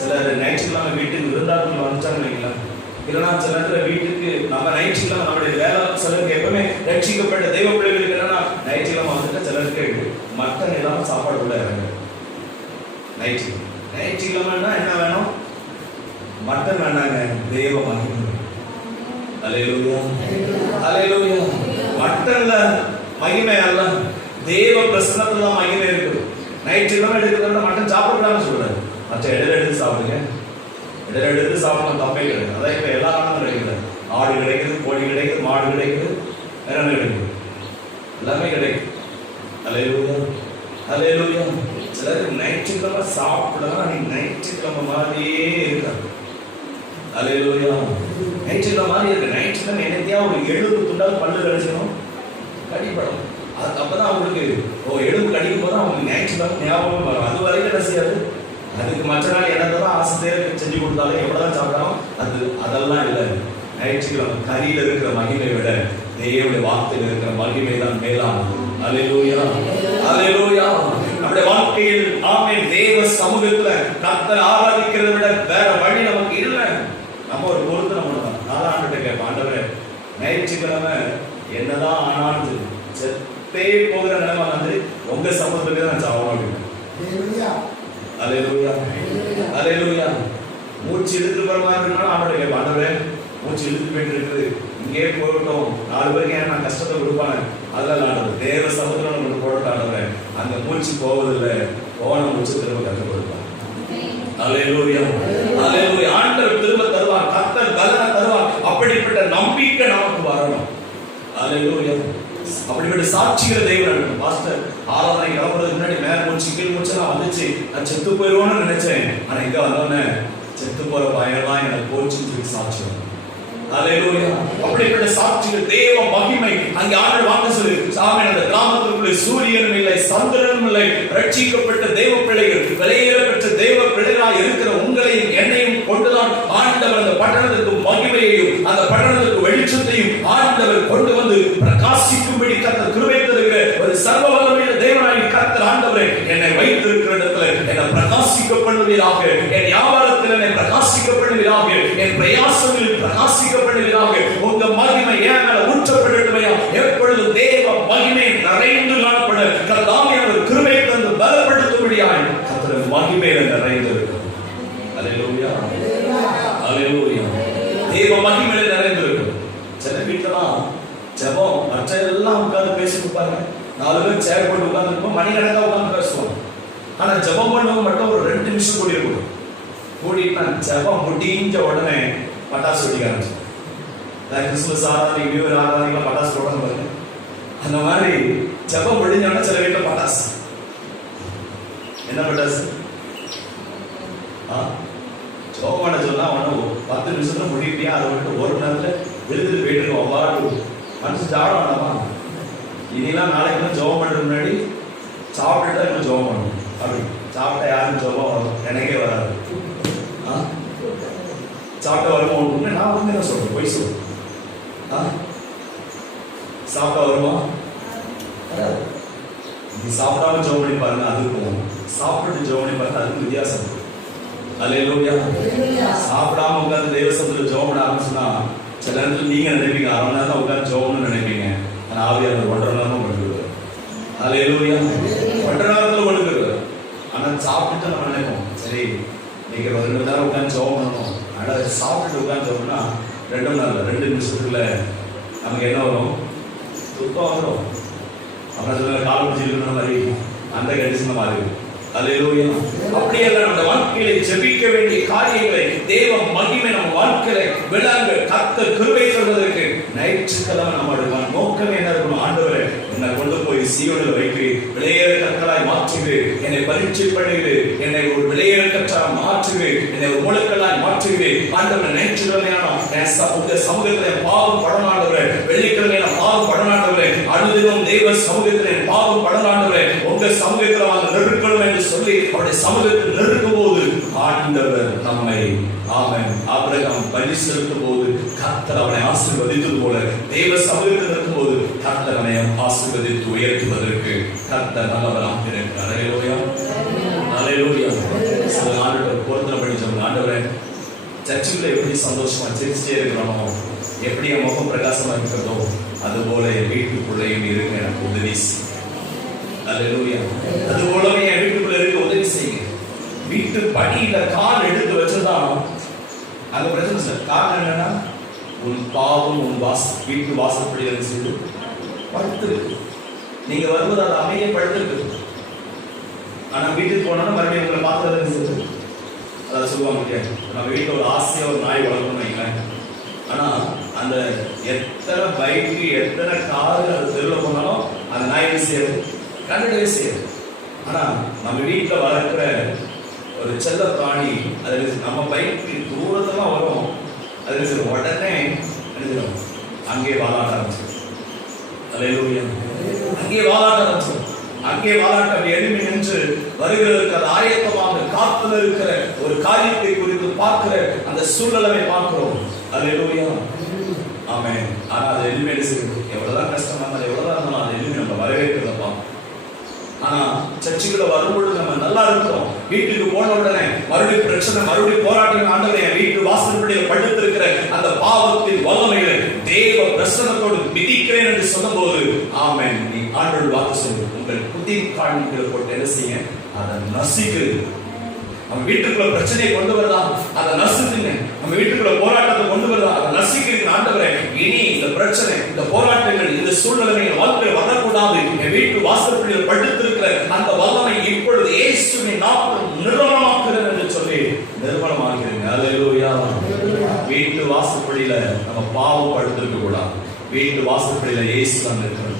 சிலர் ஞாயிற்றுக்கிழமை வீட்டுக்கு விருந்தாட்கள் வந்துட்டாங்க வைங்களா, இல்லைன்னா சில நேரத்தில் வீட்டுக்கு நம்ம ஞாயிற்றுக்கிழமை நம்மளுடைய வேலை சிலருக்கு எப்பவுமே ரட்சிக்கப்பட்ட தெய்வ பிள்ளைகளுக்கு என்னன்னா ஞாயிற்றுக்கிழமை வந்துட்டு சிலருக்கு மட்டன் இல்லாமல் சாப்பாடு கூட இறங்க. ஞாயிற்றுக்கிழமைன்னா என்ன வேணும்? மட்டன் வேண்டாங்க, தேவ மகிமை. ஹல்லேலூயா. ஹல்லேலூயா. மட்டன்ல மகிமை அல்ல, தேவ பிரசன்னத்துல தான் மகிமை இருக்கு. ஞாயிற்றுக்கிழமை எடுக்கிறத விட மட்டன் சாப்பிடலாம்னு சொல்றாரு. மற்ற இடையில எடுத்து சாப்பிடுங்க, இடையில எடுத்து சாப்பிடலாம், தப்பே கிடையாது. அதான் இப்ப எல்லா காரணமும் கிடைக்குது. ஆடு கிடைக்குது, கோழி கிடைக்குது, மாடு கிடைக்குது, வேற என்ன கிடைக்குது? எல்லாமே கிடைக்கும். ஹல்லேலூயா. ஹல்லேலூயா. சிலருக்கு ஞாயிற்றுக்கிழமை சாப்பிடலாம், நீ ஞாயிற்றுக்கிழமை மாதிரியே இருக்காது. ஹல்லேலூயா. ஞாயிற்றுக்கிழமை மாதிரி இருக்கு. ஞாயிற்றுக்கிழமை என்னத்தையா ஒரு எலும்பு துண்டால் பல்லு கடிச்சணும், கடிப்படும். அப்பதான் அவங்களுக்கு எலும்பு கடிக்கும் போது அவங்களுக்கு ஞாயிற்றுக்கிழமை ஞாபகம் வரும். அது வரைக்கும் என்ன செய்யாது. அதுக்கு மற்ற நாள் என்னதான் ஆசை தேர்வு செஞ்சு கொடுத்தாலும் எவ்வளவுதான் சாப்பிடாலும் அதெல்லாம் இல்லை. ஞாயிற்றுக்கிழமை கரியில இருக்கிற மகிமை விட தேவனுடைய வார்த்தையில் இருக்கிற மகிமை தான் மேலானது. ஹல்லேலூயா. ஹல்லேலூயா. நம்முடைய வாழ்க்கையில் ஆமென் தேவ சமூகத்துல கர்த்தரை ஆராதிக்கிறதை விட வேற வழி நமக்கு இல்லை. நம்ம ஒரு பொறுத்து நம்ம நாலாண்டு கேட்போம், ஆண்டவரே ஞாயிற்றுக்கிழமை என்னதான் ஆனாலும் செத்தே போகிற நிலைமை வந்து உங்க சமூகத்துக்கு நான் சாவணும் அப்படின்னு. ஹல்லேலூயா. ஹல்லேலூயா. மூச்சு இழுத்து போற மாதிரி இருந்தாலும் ஆண்டவரே கேட்போம், ஆண்டவரே மூச்சு இழுத்து போயிட்டு இருக்குது, இங்கே போகட்டும், 4 பேருக்கு ஏன் நான் கஷ்டத்தை கொடுப்பானே, அதெல்லாம் ஆண்டவர் தேவ சமுத்திரம் நம்மளுக்கு போடட்டும். ஆண்டவரே அந்த மூச்சு போவதில்லை, போன மூச்சு திரும்ப கற்றுக் கொடுப்பார். ஹல்லேலூயா. ஹல்லேலூயா. ஆண்டவர் திரும்ப தருவார், கர்த்தர் பலனை தருவார். அப்படிப்பட்ட நம்பிக்கை நமக்கு வரணும். ஹல்லேலூயா. அப்படிப்பட்ட சாட்சிகள் தெய்வம். பாஸ்டர் ஆராதனை கிளம்புறதுக்கு முன்னாடி மேல மூச்சு கீழ் மூச்செல்லாம் வந்துச்சு, நான் செத்து போயிடுவோன்னு நினைச்சேன். ஆனா இங்க வந்தோடனே செத்து போற பயம்லாம் எனக்கு போச்சுன்னு சாட்சி. ஹல்லேலூயா. அப்படிப்பட்ட சாட்சிகள் தேவ மகிமை. அங்கே ஆண்டவர் வாக்கு சொல்லு, சாமி அந்த கிராமத்துக்குள்ளே சூரியனும் இல்லை, சந்திரனும் இல்லை, ரட்சிக்கப்பட்ட தேவ பிள்ளைகள், விலையேறப்பட்ட தேவ பிள்ளைகளாய் இருக்கிற உங்களையும் என்னையும் கொண்டுதான் ஆண்டவர் அந்த பட்டணத்திற்கு மகிமையையும் அந்த பட்டணத்திற்கு வெளிச்சத்தையும் ஆண்டவர் கொண்டு வந்து பிரகாசிக்கும்படி கர்த்தர் கிருபை தருகிற ஒரு சர்வ வல்லமையுள்ள தேவனாய் கர்த்தர் ஆண்டவரே என்னை வைத்திருக்கிற இடத்துல என்னை பிரகாசிக்கப்படுவீராக, என் வியாபாரத்தில் என்னை பிரகாசிக்கப்படுவீராக, என் பிரயாசங்களில் பிரகாசிக்கப்படுவீராக. உங்க மகிமை என் மேல ஊற்றப்படட்டுமையா. எப்பொழுதும் தேவ மகிமை நிறைந்து காணப்பட கர்த்தாவியானவர் கிருபை தந்து பலப்படுத்தும்படியாய் கர்த்தர் மகிமையில நிறைந்திருக்கும். ஹல்லேலூயா. ஹல்லேலூயா. தேவ மகிமையில நிறைந்திருக்கும். சில வீட்டுலாம் ஜெபம் மற்ற எல்லாம் உட்கார்ந்து பேசிட்டு இருப்பாங்க, 4 பேர் சேர் போட்டு உட்கார்ந்துருப்போம், மணிக்கணக்காக உட்கார்ந்து பேசுவோம். ஆனா ஜெபம் பண்ணவங்க மட்டும் ஒரு 2 நிமிஷம் கூடி இருக்கும். கூடிட்டு ஜெபம் முடிஞ்ச உடனே பட்டாசு வெடிக்க ஆரம்பிச்சோம். கிறிஸ்துமஸ் ஆராதனை, நியூ இயர் ஆராதனைலாம் பட்டாசு போடணும் பாருங்க. அந்த மாதிரி ஜெபம் முடிஞ்சோடனே சில வீட்டில் பட்டாசு. என்ன பட்டாசு? ஜெபம் பண்ண சொன்னா அவனை 10 நிமிஷத்துல முடிப்பியா, அதை விட்டு 1 மணி நேரத்துல எழுதிட்டு போயிட்டு இருக்கோம். அவ்வாறு மனசு ஜாட வேண்டாமா? இனிலாம் நாளைக்கு ஜெபம் பண்ணுறதுக்கு முன்னாடி சாப்பிட்டுட்டா இன்னும் ஜெபம் பண்ணணும். அப்படி சாப்பிட்டா யாரும் ஜெபம் வரும் எனக்கே வராது. சாப்பிட்டா வருமா ஒன்று? நான் வந்து என்ன சொல்றேன், போய் சொல்றேன். சாப்பிட்டா வருமா? நீ சாப்பிடாம ஜெபம் பண்ணி பாருங்க, அதுக்கும் சாப்பிட்டு ஜெபம் பண்ணி பாருங்க, அதுக்கும் வித்தியாசம் இருக்கு. அல்லேலூயா. சாப்பிடாம உட்கார்ந்து தேவசத்துல ஜெபம் பண்ண ஆரம்பிச்சுன்னா சில நேரத்தில் நீங்க நினைப்பீங்க 1/2 மணி நேரம் உட்கார்ந்து ஜெபம்னு நினைப்பீங்க. ஆனால் ஆவியானவர் 1.5 நேரமும் பண்ணுவார். அல்லேலூயா. 1.5 நேரத்தில் பண்ணுவார். ஆனால் சாப்பிட்டு நம்ம நினைப்போம், சரி நீங்க 2 மணி நேரம் உட்கார்ந்து ஜெபம் பண்ணணும். ஆனால் சாப்பிட்டு உட்கார்ந்து ஜெபம்னா 2 மணி நேரம் 2 நிமிஷத்துக்குள்ள நமக்கு என்ன வரும்? துக்கம் வரும். அப்புறம் சொல்ல கால் பிடிச்சிருக்கிற மாதிரி அந்த கண்டிஷன் மாதிரி. அல்லேலூயா. அப்படியே நம்ம வாழ்க்கையில ஜெபிக்க வேண்டிய காரியங்களை தேவ மகிமை நம்ம வாழ்க்கையில விளங்க கர்த்தர் கிருபை சொல்வதற்கு ஞாயிற்றுக்கிழமை நம்மளுடைய நோக்கமே என்ன இருக்கணும்? ஆண்டவரே என்னை கொண்டு போய் சீயோனில் வைத்து விலையேற கற்களாய் மாற்றுவே, என்னை பரீட்சை பண்ணுவே, என்னை ஒரு விலையேற கற்றாய் மாற்றுவே, என்னை ஒரு மூலக்கல்லாய் மாற்றுவே. ஆண்டவரை ஞாயிற்றுக்கிழமையான உங்க சமூகத்திலே பாவம் படனாண்டவரே, வெள்ளிக்கிழமையில பாவம் படனாண்டவரே, அனுதினம் தெய்வ சமூகத்திலே பாவம் படனாண்டவரே, உங்க சமூகத்தில் வந்து நெருக்கணும் என்று சொல்லி அவருடைய சமூகத்தில் நெருக்கும் போது ஆண்டவர் நம்மை ஆபிரகாம் பலி செலுத்தும் போது கர்த்தர் அவனை ஆசீர்வதித்தது போல தெய்வ சமூகத்தில் இருக்கும் போது கர்த்தர் அவனை ஆசீர்வதித்து உயர்த்துவதற்கு கர்த்தர் நல்லவராக இருக்கிறார். அல்லேலூயா. அல்லேலூயா. சில ஆண்டவர் பொருத்தனை படிச்சவங்க, ஆண்டவரை சர்ச்சுக்குள்ள எப்படி சந்தோஷமா சிரிச்சே இருக்கிறோமோ, எப்படி என் முகம் பிரகாசமா இருக்கிறதோ அதுபோல என் வீட்டுக்குள்ளேயும் இருக்க எனக்கு உதவி செய்யும். அல்லேலூயா. அது போலவே என் வீட்டுக்குள்ள இருக்க உதவி செய்யுங்க. வீட்டு படியில கால் எடுத்து வச்சுதான் அங்க பிரச்சனை சார். காரணம் என்னன்னா உன் பாவம் உன் வீட்டு வாசற்படியில் செய்து படுத்திருக்கு. நீங்க வருவது அது அமைய படுத்திருக்கு. ஆனா வீட்டுக்கு போனா மறுபடியும் உங்களை பார்க்கறது அதாவது சொல்லுவாங்க, நம்ம வீட்டுல ஒரு ஆசையா ஒரு நாய் வளர்க்கணும் வைங்களேன். ஆனா அந்த எத்தனை பைக்கு எத்தனை காரு அந்த தெருவில் போனாலும் அந்த நாய் செய்யாது, கண்டிடவே செய்யாது. ஆனா நம்ம வீட்டுல வளர்க்கிற ஒரு செல்ல பிராணி அது நம்ம பைக்கு தூரத்துல வரும், அது உடனே எழுதிடும் அங்கே வாழாட்ட ஆரம்பிச்சிடும். அல்லேலூயா. அங்கே வாழாட்ட ஆரம்பிச்சிடும். அங்கே வாழாட்ட அப்படி எழுப்பி நின்று வருகிறதுக்கு அது ஆயத்தமாக காத்துல இருக்கிற ஒரு காரியத்தை குறித்து பார்க்கிற அந்த சூழ்நிலை பார்க்கிறோம். அல்லேலூயா. ஆமென். ஆனா அது எதுவுமே எவ்வளவுதான் கஷ்டமா இருந்தாலும் எவ்வளவுதான் இருந்தாலும் அது எதுவுமே நம்ம வரவேற்கிறத பார்ப்போம். ஆனா சர்ச்சுக்குள்ள வரும்பொழுது நம்ம நல்லா இருக்கிறோம். வீட்டுக்கு போன உடனே மறுபடியும் பிரச்சனை, மறுபடியும் போராட்டம். ஆண்டவரே வீட்டு வாசற்படியில் படுத்திருக்கிற அந்த பாவத்தின் வல்லமைகளை தேவ பிரசன்னத்தோடு மிதிக்கிறேன் என்று சொன்னபோது ஆமென், நீ ஆண்டவர் வாக்கு சொல்லு, உங்கள் புதிய காணிக்கைகளை போட்டு என்ன செய்ய அதை நசிக்கிறது. நம்ம வீட்டுக்குள்ள பிரச்சனையை கொண்டு வரதா அதை நசுக்குங்க. நம்ம வீட்டுக்குள்ள போராட்டத்தை கொண்டு வரதா அதை நசுக்கிறீங்க. ஆண்டவரே இனி இந்த பிரச்சனை, இந்த போராட்டங்கள், இந்த சூழ்நிலைகள் வாழ்க்கையில் வரக்கூடாது. என் வீட்டு வாசற்படியில் படுத்திருக்கிற அந்த வல்லமை இப்பொழுது இயேசுவின் நாமத்தில் நிர்மலமாக்குகிறது என்று சொல்லி நிர்மலமாக்கிறீங்க. அல்லேலூயா. வீட்டு வாசற்படியில நம்ம பாவம் படுத்திருக்க கூடாது. வீட்டு வாசற்படியில இயேசு தான் இருக்கிறது.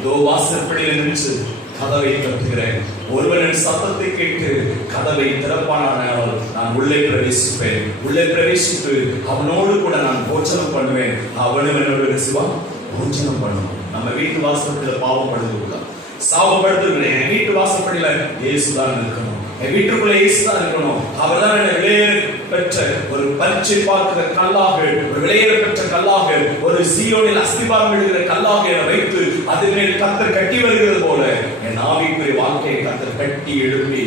இதோ வாசற்படியில நின்று கதவை தட்டுகிறேன், ஒருவனின் சத்தத்தை கேட்டு கதவை திறப்பானால் நான் உள்ளே பிரவேசிப்பேன். உள்ளே பிரவேசித்து அவனோடு கூட நான் போஜனம் பண்ணுவேன், அவனும் என்னோட சிவம் போஜனம் பண்ணுவோம். நம்ம வீட்டு வாசப்படியில பாவம் படுத்து கூடாது, சாபப்படுத்துகிறேன். என் வீட்டு வாசப்படியில இயேசுதான் இருக்கணும், என் வீட்டுக்குள்ள இயேசுதான் இருக்கணும். அவர் தான் என்னை விலையேற பெற்ற ஒரு பரீட்சை பார்க்கிற கல்லாக, ஒரு விலையேற பெற்ற கல்லாக, ஒரு சீயோனில் அஸ்திபாரம் விடுகிற கல்லாக என்னை வைத்து அதில் கர்த்தர் கட்டி வருகிறது போல என் ஆவிக்குரிய வாழ்க்கையை கர்த்தர் கட்டி எழுப்பி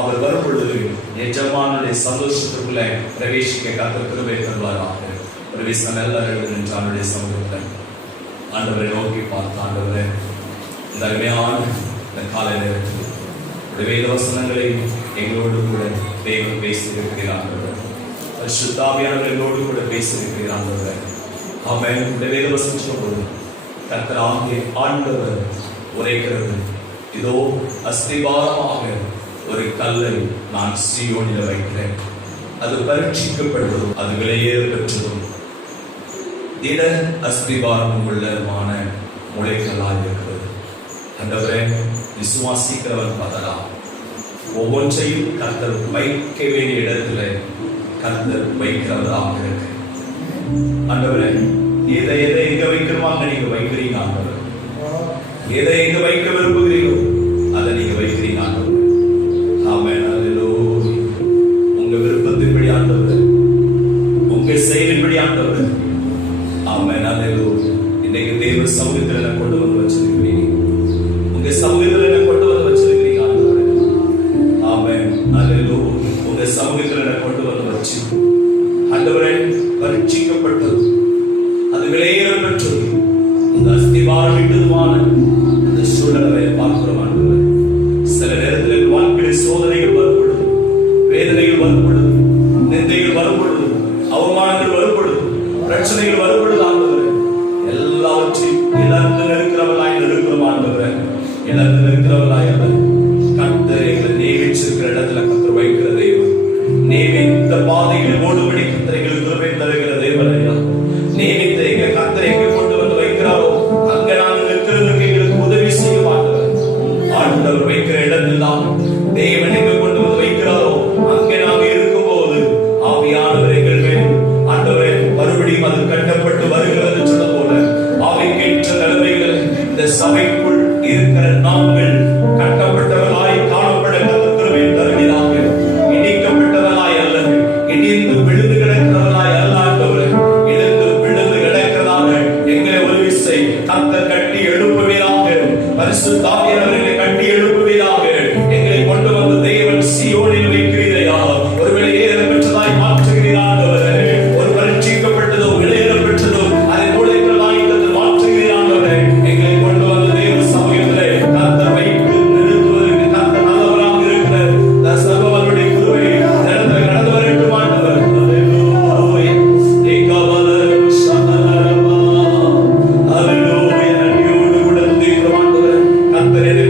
அவர் வரும் பொழுது எஜமானுடைய சந்தோஷத்துக்குள்ள பிரவேசிக்க கர்த்தர் கிருபை தருவாராக. ஒரு விஷயம் எல்லாரும் நின்றானுடைய சமூகத்தில் ஆண்டவரை நோக்கி பார்த்து, ஆண்டவரே இந்த அருமையான இந்த காலை நேரத்தில் வேத வசனங்களை எங்களோடு கூட தேவன் பேசியிருக்கிறார்கள். சுத்தாவியானவர்களோடு கூட பேசியிருக்கிறார்கள். ஆமென். இந்த வேத வசனம் சொல்லும்போது கர்த்தராகிய ஆண்டவர் உரைக்கிறது, இதோ அஸ்திபாரமாக ஒரு கல்லை நான் சீயோனில் வைக்கிறேன், அது பரீட்சிக்கப்படுவதும் அது விலையேற பெற்றதும் திட அஸ்திபாரம் உள்ளமான முளைக்கல்லாய் இருக்கிறது. ஆண்டவரே, விசுவாசிக்கிறவன் பதறா. ஒவ்வொன்றையும் கர்த்தர் வைக்க வேண்டிய இடத்துல கர்த்தர் வைக்கிறவராக இருக்கு. ஆண்டவரே, எதை எதை எங்க வைக்கணுமோ அங்க நீங்க வைக்கிறீங்க ஆண்டவர். எதை எங்க வைக்க விரும்புகிறீங்களோ அதை நீங்க வைக்கிறீங்க ஆண்டவர். ஆமென். அல்லேலூயா. உங்க விருப்பத்தின்படி ஆண்டவர், உங்க செயலின்படி ஆண்டவர். ஆமென். அல்லேலூயா. இன்னைக்கு தேவ சமூகத்தில் என்ன கொண்டு வந்து வச்சிருக்கிறீங்க, உங்க சமூகத்தில் என்ன கொண்டு வந்து வச்சிருக்கிறீங்க ஆண்டவர். ஆமென். அல்லேலூயா. உங்க சமூகத்தில் என்ன கொண்டு வந்து வச்சு ஆண்டவரே, பரீட்சிக்கப்பட்டது அது விலையேற பெற்றது அந்த அஸ்திபாரம் விட்டதுமான அந்த சூழலை பார்க்கிறோம் ஆண்டவர். சில நேரத்தில் வாழ்க்கையில் சோதனைகள் வரும்பொழுது, வேதனைகள் வரும்பொழுது, நிந்தைகள் வரும்பொழுது, அவமானங்கள் வரும்பொழுது, பிரச்சனைகள் வரும்பொழுது ஆண்டவர் எல்லாவற்றையும் இழந்து நிற்கிறவர்களாய் இருக்கிறோம் ஆண்டவர். இழந்து நிற்கிறவர்களாய் அல்ல, கர்த்தர் எங்களை நியமிச்சிருக்கிற இடத்துல கர்த்தர் வைக்கிற தெய்வம். நியமித்த பாதையில் ஓடுபடி கர்த்தர் எங்களுக்கு கிருபை தருகிற தேவன் ஐயா. நியமித்த எங்க கர்த்தர் எங்க கொண்டு வந்து வைக்கிறாரோ அங்க நாங்கள் நிற்கிறதுக்கு எங்களுக்கு உதவி செய்ய மாட்டவர். ஆண்டவர் வைக்கிற இடத்தில் தான் தேவன் எங்க கொண்டு வந்து வைக்கிறாரோ அங்கே நாங்கள் இருக்கும்போது ஆவியானவர் எங்கள் மேல் ஆண்டவரே மறுபடியும் அது கட்டப்பட்டு வருகிறது சொல்ல போல ஆவிக்கேற்ற நிலைமைகள் இந்த சபைக்குள் இருக்கிற நாங்கள் கட்டப்பட்டவர்களாய் காணப்பட கிருபை தருகிறாங்க. இடிக்கப்பட்டவர்களாய் அல்ல, இடிந்து விழுந்து கிடக்கிறவர்களாய் அல்ல ஆண்டவரே. எழுந்து விழுந்து கிடக்கிறதாக எங்களை ஒரு விசை கர்த்தர் கட்டி எழுப்புவீராக. பரிசுத்த ஆவியானவரை கட்டி எழுப்புவீராக. எங்களை கொண்டு வந்து தேவன் சீயோனில் வைக்கிறீரையா, ஒருவேளை ஏற பெற்றதாய் மாற்றுகிறீராண்டவரே. ஒரு பரீட்சிக்கப்பட்டதோ விலையேற பெற்றதோ அதை மூளைகளாய் மாற்றுகிறீராண்டவரே. எங்களை கொண்டு வந்து தேவ சமூகத்திலே கர்த்தர் வைத்து நிறுத்துவதற்கு கர்த்தர் நல்லவராக இருக்கிறார். சர்வவருடைய கிருபை நடந்து கடந்து வரட்டும் ஆண்டவர். அல்லேலூயா. ஏகாவல சனலமா. அல்லேலூயா. நன்றியோடு கூட துதிக்கிறோம் ஆண்டவரே. கர்த்தர் என்னை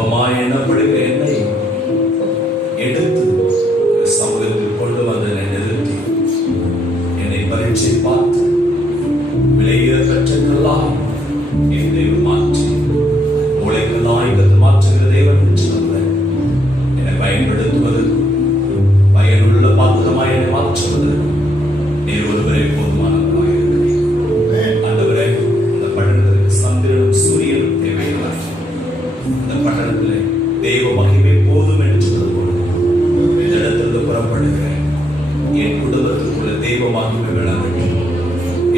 அப்பமாய் எண்ணப்படுகிற என்னை எடுத்து சமூகத்தில் கொண்டு வந்து என்னை நிறுத்தி என்னை பரீட்சை பார்த்து விலையிற பெற்றெல்லாம் என் தேவன் மாற்றி உழைக்கெல்லாம் மாற்றுகிற தேவன் என்று சொல்றேன். என்னை பயன்படுத்துவது பயனுள்ள பாத்திரமாய் என்னை மாற்றுவது நீர் ஒருவரை போதுமானவராக இருக்கிறேன். ஆண்டவரே, இந்த பட்டணத்திற்கு சந்திரனும் சூரியனும் தேவையில்லை. இந்த பட்டணத்தில் தெய்வ மகிமை போதும் என்று சொல்லும்போது இந்த இடத்திலிருந்து புறப்படுகிறேன். என் குடும்பத்திற்குள்ள தெய்வ மகிமை விளங்க வேண்டும்.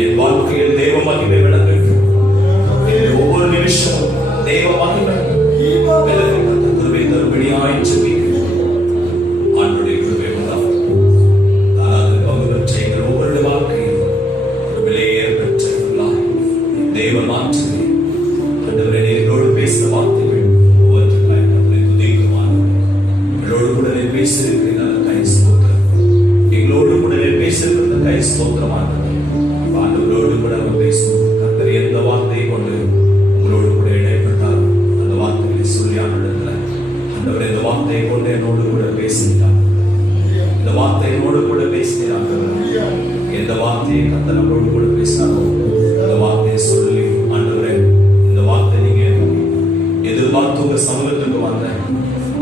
என் வாழ்க்கையில் தெய்வ மகிமை விளங்க வேண்டும். ஒவ்வொரு நிமிஷமும் தெய்வ மகிமை கிருபை தரும்படியாய் ஜெபிக்கிறேன். ஆண்டுடைய கிருபை உண்டாகும். அதாவது பங்கு பெற்ற எங்கள் ஒவ்வொரு வாழ்க்கையில் ஒரு விலையேற பெற்றவர்களாய் தெய்வ மாற்றுகிறேன். ஆண்டவரே, என்னோடு பேசுகிற வார்த்தைகள் ஒவ்வொருத்தருக்காய் கர்த்தரை துதிக்குமாறு எங்களோடு கூட நீர் பேசியிருக்கிறீர்கள். அந்த கை ஸ்தோத்திரம். எங்களோடு கூட நீர் பேசியிருக்கிற கை ஸ்தோத்திரமானது. ஆண்டவரோடு கூட நம்ம பேசுவோம். கர்த்தர் எந்த வார்த்தையை கொண்டு உங்களோடு கூட இடைப்பட்டார் அந்த வார்த்தைகளை சொல்லி ஆண்டவரே, ஆண்டவரே இந்த வார்த்தையை கொண்டு என்னோடு கூட பேசினார். இந்த வார்த்தை என்னோடு கூட பேசினார். எந்த வார்த்தையை கர்த்தர் நம்மளோடு கூட பேசினாரோ அந்த வார்த்தையை சொல்லி ஆண்டவரே, இந்த வார்த்தை நீங்க எதிர்பார்த்து உங்க சமூகத்துக்கு வந்தேன்.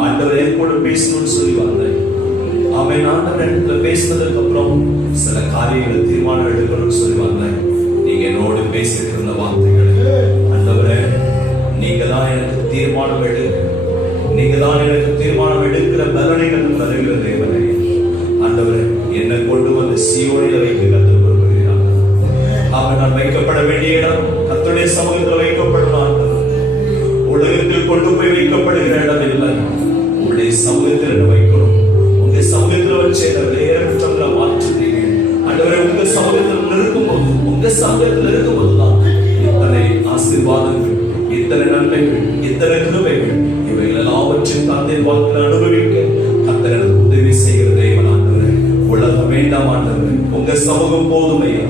ஆண்டவரே கூட பேசணும்னு சொல்லி வந்தேன். அவன் ஆண்டவரே பேசினதுக்கு அப்புறம் சில காரியங்களை தீர்மானம் எடுக்கணும்னு சொல்லி வந்தேன். நீங்க என்னோடு பேசியிருக்கிற வார்த்தைகள் ஆண்டவரே, நீங்க தான் எனக்கு தீர்மானம் எடு, நீங்க தான் எனக்கு தீர்மானம் எடுக்கிற பலனைகள் தருகிற தேவனே. ஆண்டவரே, என்னை கொண்டு வந்து சீயோனில் வைக்க கர்த்தர் விரும்புகிறார். அவன் நான் வைக்கப்பட வேண்டிய இடம் கர்த்தருடைய சமூகத்தில் வைக்கப்படும். உலகத்தில் கொண்டு போய் வைக்கப்படுகிற இடம் இல்லை, உங்களுடைய சமூகத்தில் என்ன வைக்கணும். உங்க சமூகத்தில் வச்சு என்ன விலையேற மாற்றுறீங்க. ஆண்டவரே, உங்க சமூகத்தில் இருக்கும்போது, உங்க சமூகத்தில் இருக்கும்போதுதான் இத்தனை ஆசீர்வாதங்கள், இத்தனை நன்மைகள், இத்தனை கிருபைகள் இவைகள் எல்லாவற்றையும் தந்தை வாழ்க்கையில் அனுபவிக்க கர்த்தர் எனக்கு உதவி செய்கிற தேவன். ஆண்டவரே, உலகம் வேண்டாம் ஆண்டவரே, உங்க சமூகம் போதும் ஐயா.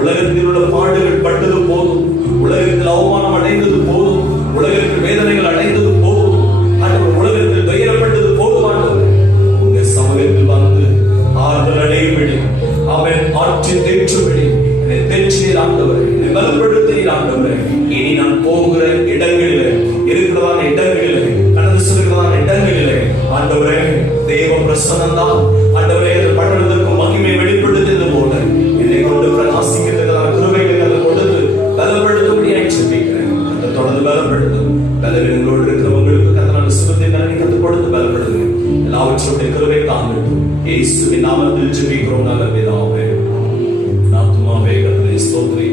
உலகத்தில் உள்ள பாடுகள் பட்டது போதும், உலகத்தில் அவமானம் அடைந்தது போதும், உலகத்தில் வேதனைகள் அடைந்தது போதும், ஆண்டவர் உலகத்தில் துயரப்பட்டது போதும். ஆண்டவரே, உங்க சமூகத்தில் வந்து ஆறுதல் அடையும்படி, அவன் ஆற்றி தேற்றும்படி என்னை தேற்றியர் ஆண்டவரே, என்னை பலப்படுத்தியர் ஆண்டவரே. இனி நான் போகிற இடங்களிலே, இருக்கிறதான இடங்களிலே, கடந்து செல்கிறதான இடங்களிலே ஆண்டவரே தேவ பிரசன்னம் தான் ஆண்டவரே பட்டணத்திற்கு மகிமை வெளிப்படுத்தியது போல என்னை கொண்டு பிரகாசிக்கிறதான கிருபைகளை கொடுத்து பலப்படுத்தும்படியாய் ஜெபிக்கிறேன். அந்த தொடர்ந்து பலப்படுத்தும் பலவீனங்களோடு இருக்கிறவங்களுக்கு கர்த்தர் சுகத்தை நன்மை கற்றுக் கொடுத்து பலப்படுத்துங்க. எல்லாவற்றுடைய கிருபை தாங்கட்டும். இயேசுவின் நாமத்தில் ஜெபிக்கிறோம் நல்ல பிதாவே. ஆத்துமாவே கர்த்தரை ஸ்தோத்திரி,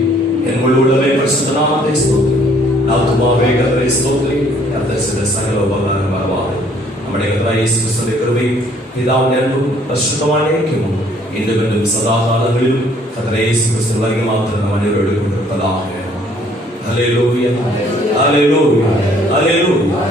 என் முழு உள்ளமே பரிசுத்த நாமத்தை ஸ்தோத்திரி. ஆத்துமாவே கர்த்தரை ஸ்தோத்திரி, கர்த்தர் செய்த சகல உபகாரம் வரவாறு. நம்முடைய கர்த்தராகிய இயேசு கிறிஸ்துவின் கிருபை பிதாவின் அன்பும் பரிசுத்தமான ஐக்கியமும் இன்றும் என்றும் சதா காலங்களிலும் கர்த்தராகிய இயேசு கிறிஸ்து உலகில் மாத்திரம் நம் அனைவரோடு கொண்டிருப்பதாக. அல்லேலூயா, அல்லேலூயா, அல்லேலூயா.